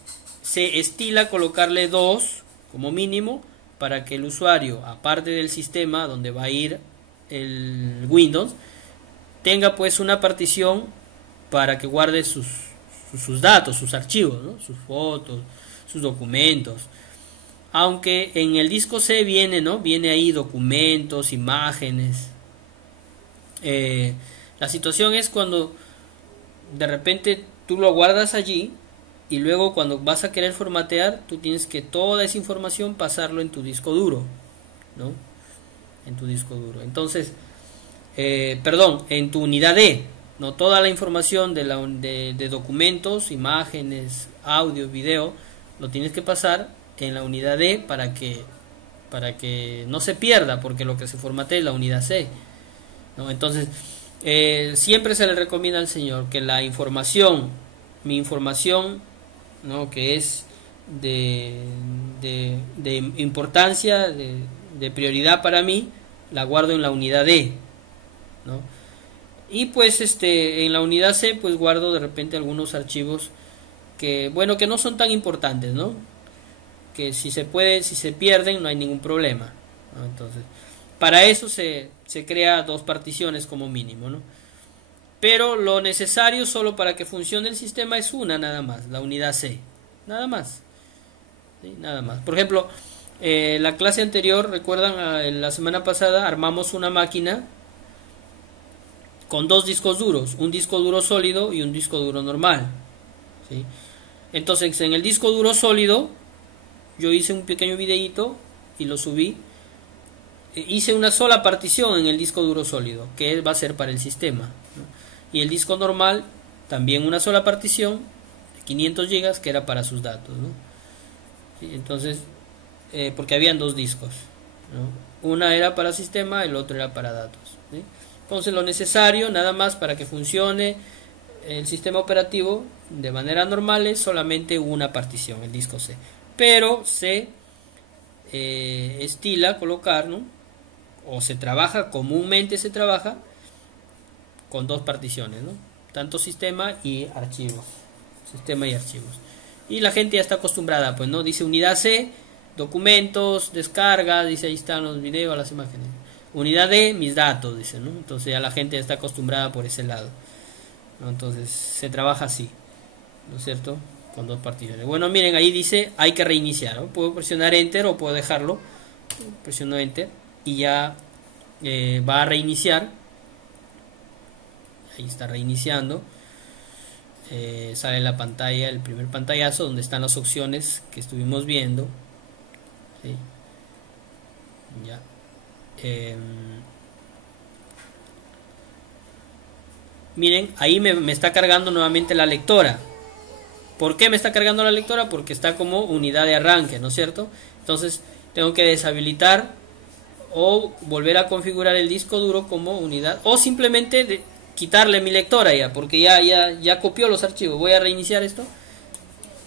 se estila colocarle dos como mínimo para que el usuario, aparte del sistema donde va a ir el Windows, tenga pues una partición para que guarde sus datos, sus archivos, ¿no? Sus fotos, sus documentos. Aunque en el disco C viene, ¿no? Viene ahí documentos, imágenes. La situación es cuando de repente tú lo guardas allí y luego cuando vas a querer formatear, tú tienes que toda esa información pasarlo en tu disco duro, ¿no? En tu disco duro. Entonces, en tu unidad D, no toda la información de documentos, imágenes, audio, video, lo tienes que pasar en la unidad D para que no se pierda, porque lo que se formatea es la unidad C, ¿no? Entonces, siempre se le recomienda al señor que mi información, ¿no? Que es de importancia, de prioridad para mí, la guardo en la unidad D, ¿no? Y pues en la unidad C pues guardo de repente algunos archivos que no son tan importantes, ¿no? Que si se pierden no hay ningún problema, ¿no? Entonces, para eso se crea dos particiones como mínimo, ¿no? Pero lo necesario solo para que funcione el sistema es una nada más, la unidad C, nada más, ¿sí? Nada más. Por ejemplo, la clase anterior, recuerdan, la semana pasada armamos una máquina con dos discos duros, un disco duro sólido y un disco duro normal, ¿sí? Entonces, en el disco duro sólido yo hice un pequeño videíto y lo subí. Hice una sola partición en el disco duro sólido, que va a ser para el sistema, ¿no? Y el disco normal, también una sola partición de 500 GB, que era para sus datos, ¿no? ¿Sí? Entonces, porque habían dos discos, ¿no? Una era para sistema, el otro era para datos, ¿sí? Entonces, lo necesario, nada más para que funcione el sistema operativo de manera normal, es solamente una partición, el disco C. Pero se estila colocar, ¿no? O comúnmente se trabaja con dos particiones, ¿no? tanto sistema y archivos. Sistema y archivos. Y la gente ya está acostumbrada, pues, ¿no? Dice unidad C, documentos, descarga, dice ahí están los videos, las imágenes. Unidad D, mis datos, dice, ¿no? Entonces ya la gente ya está acostumbrada por ese lado, ¿no? Entonces se trabaja así, ¿no es cierto? Con dos particiones. Bueno, miren, ahí dice hay que reiniciar, ¿no? Puedo presionar Enter o puedo dejarlo. Presiono Enter y ya va a reiniciar. Ahí está reiniciando. Sale la pantalla, el primer pantallazo donde están las opciones que estuvimos viendo, ¿sí? Ya. Miren, ahí me está cargando nuevamente la lectora. ¿Por qué me está cargando la lectora? Porque está como unidad de arranque, ¿no es cierto? Entonces tengo que deshabilitar o volver a configurar el disco duro como unidad, o simplemente quitarle mi lectora ya, porque ya copió los archivos. Voy a reiniciar esto,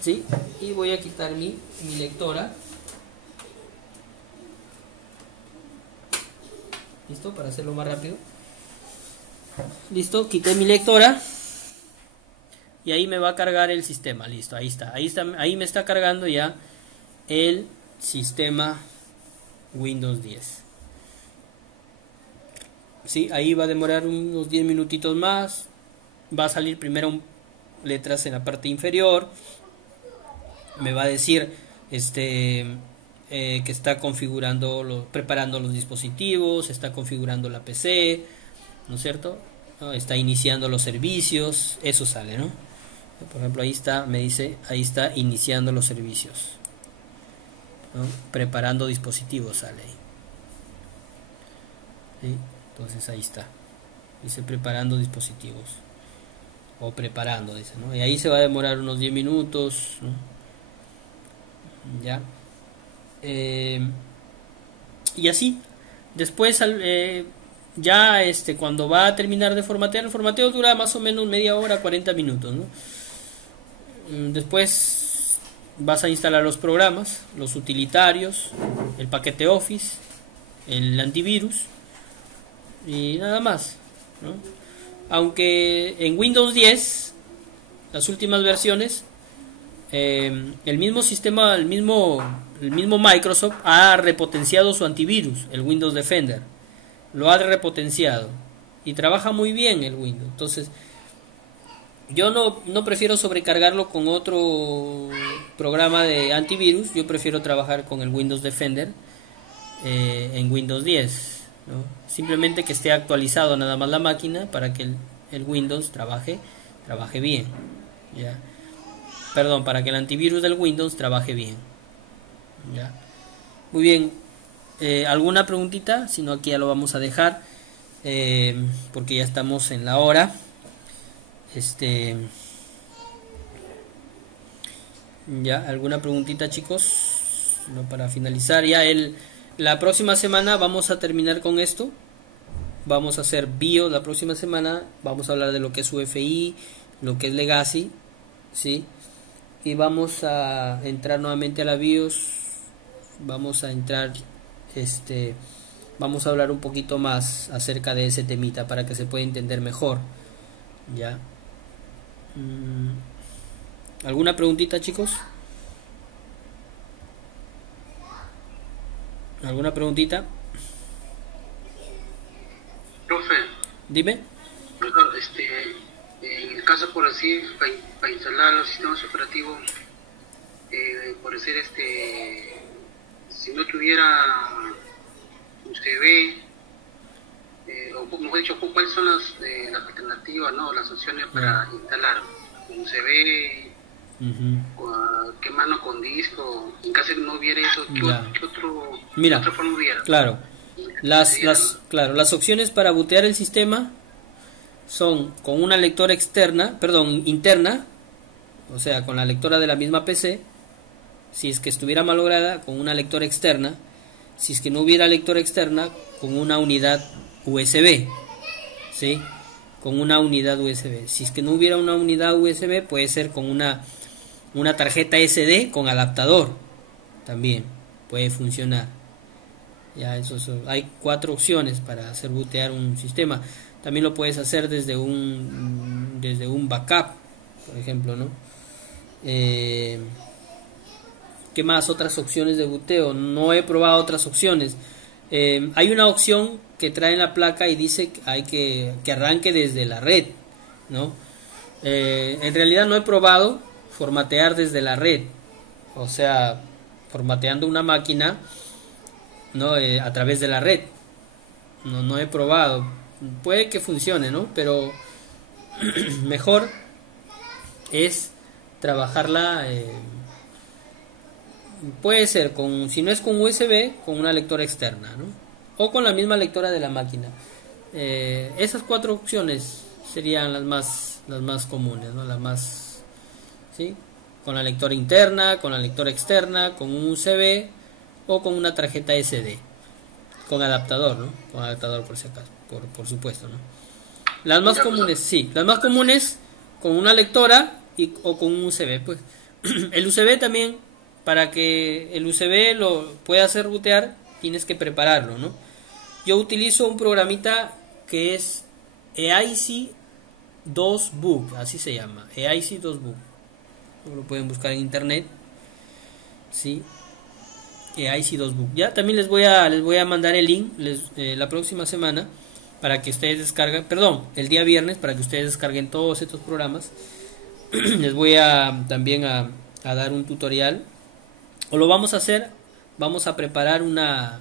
¿sí? Y voy a quitar mi lectora. ¿Listo? Para hacerlo más rápido. Listo, quité mi lectora. Y ahí me va a cargar el sistema. Listo, ahí está. Ahí me está cargando ya el sistema Windows 10. Sí, ahí va a demorar unos 10 minutitos más. Va a salir primero letras en la parte inferior. Me va a decir que está configurando, preparando los dispositivos, está configurando la PC, ¿no es cierto? Está iniciando los servicios, eso sale, ¿no? Por ejemplo, ahí está, me dice, ahí está iniciando los servicios, ¿no? Preparando dispositivos sale ahí, ¿sí? Entonces ahí está, dice preparando dispositivos o preparando, dice, ¿no? Y ahí se va a demorar unos 10 minutos, ¿no? Ya. Y así después ya cuando va a terminar de formatear, el formateo dura más o menos media hora, 40 minutos, ¿no? Después vas a instalar los programas, los utilitarios, el paquete Office, el antivirus y nada más, ¿no? Aunque en Windows 10 las últimas versiones, el mismo sistema, el mismo Microsoft ha repotenciado su antivirus, el Windows Defender, lo ha repotenciado y trabaja muy bien el Windows. Entonces yo no prefiero sobrecargarlo con otro programa de antivirus. Yo prefiero trabajar con el Windows Defender en Windows 10, ¿no? Simplemente que esté actualizado nada más la máquina para que el Windows trabaje bien, ¿ya? Perdón, para que el antivirus del Windows trabaje bien, ¿ya? Muy bien. ¿Alguna preguntita? Si no, aquí ya lo vamos a dejar, porque ya estamos en la hora. Ya, ¿alguna preguntita, chicos? No, para finalizar ya la próxima semana vamos a terminar con esto. Vamos a hacer BIOS la próxima semana. Vamos a hablar de lo que es UEFI, lo que es Legacy, ¿sí? Y vamos a entrar nuevamente a la BIOS. Vamos a entrar, vamos a hablar un poquito más acerca de ese temita para que se pueda entender mejor, ¿ya? ¿Alguna preguntita, chicos? ¿Alguna preguntita? Profe, Dime. en el caso, por decir, para instalar los sistemas operativos, por decir, si no tuviera un CV, o mejor dicho, ¿cuáles son las alternativas, ¿no? Las opciones para instalar un CV? ¿Qué mano con disco? En caso de que no hubiera eso, ¿qué otra forma hubiera? Claro, las opciones para bootear el sistema son con una lectora interna, o sea, con la lectora de la misma PC. Si es que estuviera malograda, con una lectora externa. Si es que no hubiera lectora externa, con una unidad USB, ¿sí? Con una unidad USB. Si es que no hubiera una unidad USB, puede ser con una tarjeta SD con adaptador, también puede funcionar. Ya, hay 4 opciones para hacer bootear un sistema. También lo puedes hacer desde un desde un backup, por ejemplo, ¿no? ¿Qué más? Otras opciones de booteo. No he probado otras opciones. Hay una opción que trae en la placa y dice que hay que arranque desde la red, ¿no? En realidad no he probado formatear desde la red, o sea, formateando una máquina, ¿no? A través de la red. No he probado. Puede que funcione, ¿no? Pero mejor es trabajarla. Puede ser con, si no es con USB, con una lectora externa, ¿no? O con la misma lectora de la máquina. Esas cuatro opciones serían las más comunes, ¿no? Las más, ¿sí? Con la lectora interna, con la lectora externa, con un USB o con una tarjeta SD, con adaptador, ¿no? Con adaptador por si acaso, por supuesto, ¿no? Las más comunes, sí, las más comunes con una lectora o con un USB, pues. El USB también, para que el USB lo pueda hacer bootear, tienes que prepararlo, ¿no? Yo utilizo un programita que es EIC 2 Book, así se llama, EIC 2 Book. Lo pueden buscar en internet, ¿sí? EIC 2 Book. Ya también les voy a mandar el link la próxima semana para que ustedes descarguen, perdón, el día viernes, para que ustedes descarguen todos estos programas. Les voy a también a dar un tutorial, o lo vamos a hacer, vamos a preparar una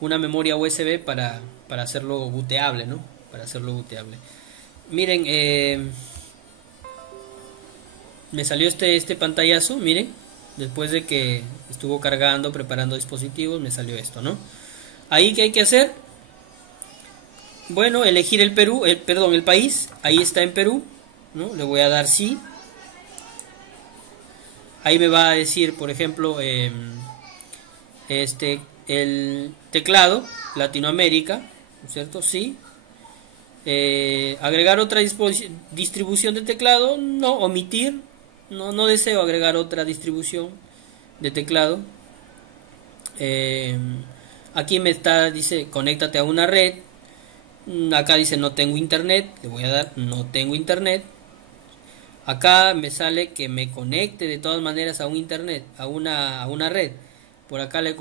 memoria USB para hacerlo booteable, ¿no? Para hacerlo booteable. Miren, me salió este pantallazo, miren, después de que estuvo cargando, preparando dispositivos, me salió esto, ¿no? Ahí, ¿qué hay que hacer? Bueno, elegir el país, ahí está en Perú, ¿no? Le voy a dar sí. Ahí me va a decir, por ejemplo, el teclado, Latinoamérica, ¿no es cierto? Sí. Agregar otra distribución de teclado, no, omitir, no deseo agregar otra distribución de teclado. Aquí dice conéctate a una red. Acá dice no tengo internet, le voy a dar no tengo internet. Acá me sale que me conecte de todas maneras a un internet, a una red. Por acá le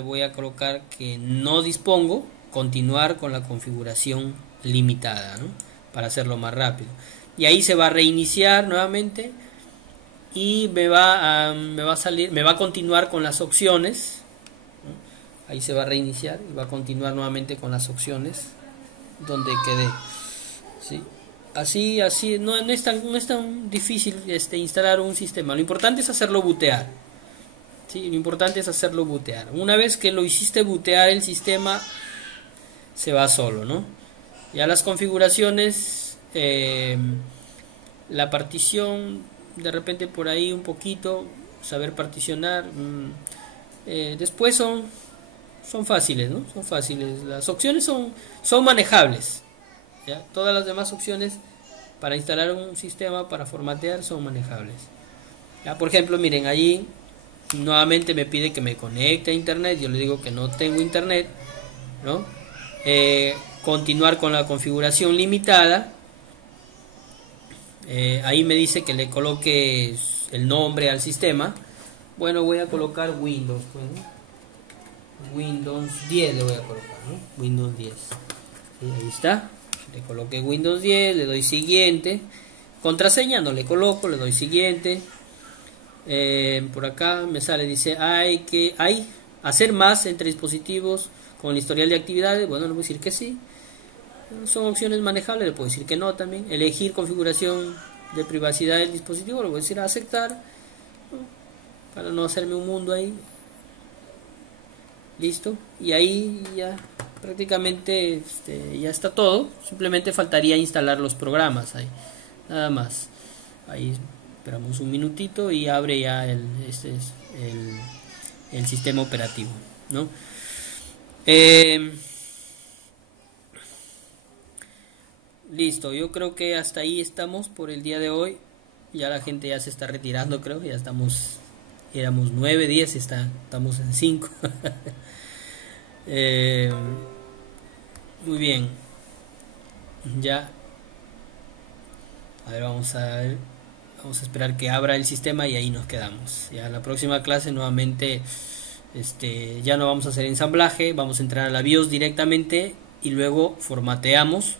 voy a colocar que no dispongo, continuar con la configuración limitada, ¿no? Para hacerlo más rápido. Y ahí se va a reiniciar nuevamente y me va a salir, me va a continuar con las opciones, ¿no? Ahí se va a reiniciar y va a continuar nuevamente con las opciones donde quedé, ¿sí? Así no es tan difícil instalar un sistema. Lo importante es hacerlo bootear. Sí, lo importante es hacerlo bootear. Una vez que lo hiciste bootear, el sistema se va solo, ¿no? Ya las configuraciones, la partición, de repente por ahí un poquito, saber particionar. Después son fáciles, ¿no? Son fáciles. Las opciones son manejables. ¿Ya? Todas las demás opciones para instalar un sistema, para formatear, son manejables. ¿Ya? Por ejemplo, miren, allí nuevamente me pide que me conecte a internet. Yo le digo que no tengo internet, ¿no? Continuar con la configuración limitada. Ahí me dice que le coloque el nombre al sistema. Bueno, voy a colocar Windows, pues, ¿no? Windows 10 le voy a colocar, ¿no? Windows 10. Y ahí está. Le coloqué Windows 10, le doy siguiente. Contraseña no le coloco, le doy siguiente. Por acá me sale, dice hay hacer más entre dispositivos con el historial de actividades. Bueno, le voy a decir que sí. Son opciones manejables, le puedo decir que no también. Elegir configuración de privacidad del dispositivo, le voy a decir a aceptar, ¿no? Para no hacerme un mundo ahí. Listo. Y ahí ya prácticamente ya está todo. Simplemente faltaría instalar los programas ahí, nada más. Ahí esperamos un minutito y abre ya el sistema operativo, ¿no? Listo, yo creo que hasta ahí estamos por el día de hoy. Ya la gente ya se está retirando, creo. Ya éramos 9, 10, estamos en 5. Muy bien. Ya, a ver, vamos a esperar que abra el sistema y ahí nos quedamos. Ya la próxima clase nuevamente, ya no vamos a hacer ensamblaje, vamos a entrar a la BIOS directamente y luego formateamos,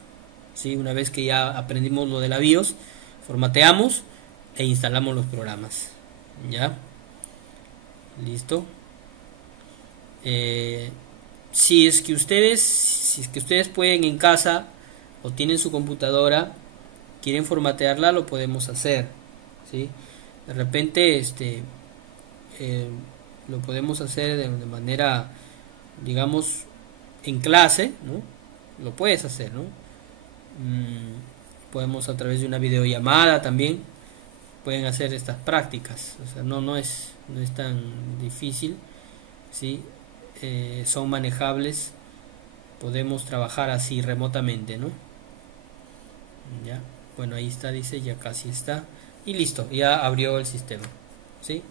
¿sí? Una vez que ya aprendimos lo de la BIOS, formateamos e instalamos los programas. Ya, listo. Si es que ustedes pueden en casa o tienen su computadora, quieren formatearla, lo podemos hacer, ¿sí? De repente eh, lo podemos hacer de manera, digamos, en clase, ¿no? Lo puedes hacer, ¿no? Podemos a través de una videollamada también pueden hacer estas prácticas, o sea, no es tan difícil, ¿sí? Son manejables, podemos trabajar así remotamente, ¿no? Ya, bueno, ahí está, dice, ya casi está y listo, ya abrió el sistema, ¿sí?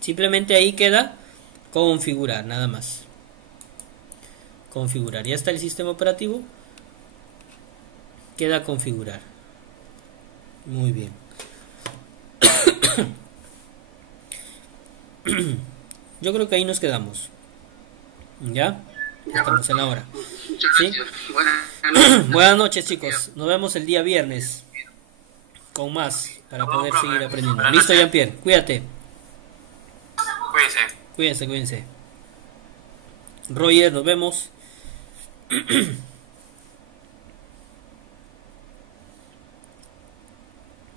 Simplemente ahí queda configurar, nada más. Configurar, ya está el sistema operativo, queda configurar. Muy bien. Yo creo que ahí nos quedamos. ¿Ya? Estamos en la hora. Muchas ¿Sí? gracias. Buenas noches. Buenas noches, chicos. Nos vemos el día viernes con más para poder seguir aprendiendo. Listo, Jean-Pierre. Cuídate. Cuídense. Cuídense, cuídense. Roger, nos vemos.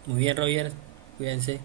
Muy bien, Roger. Cuídense.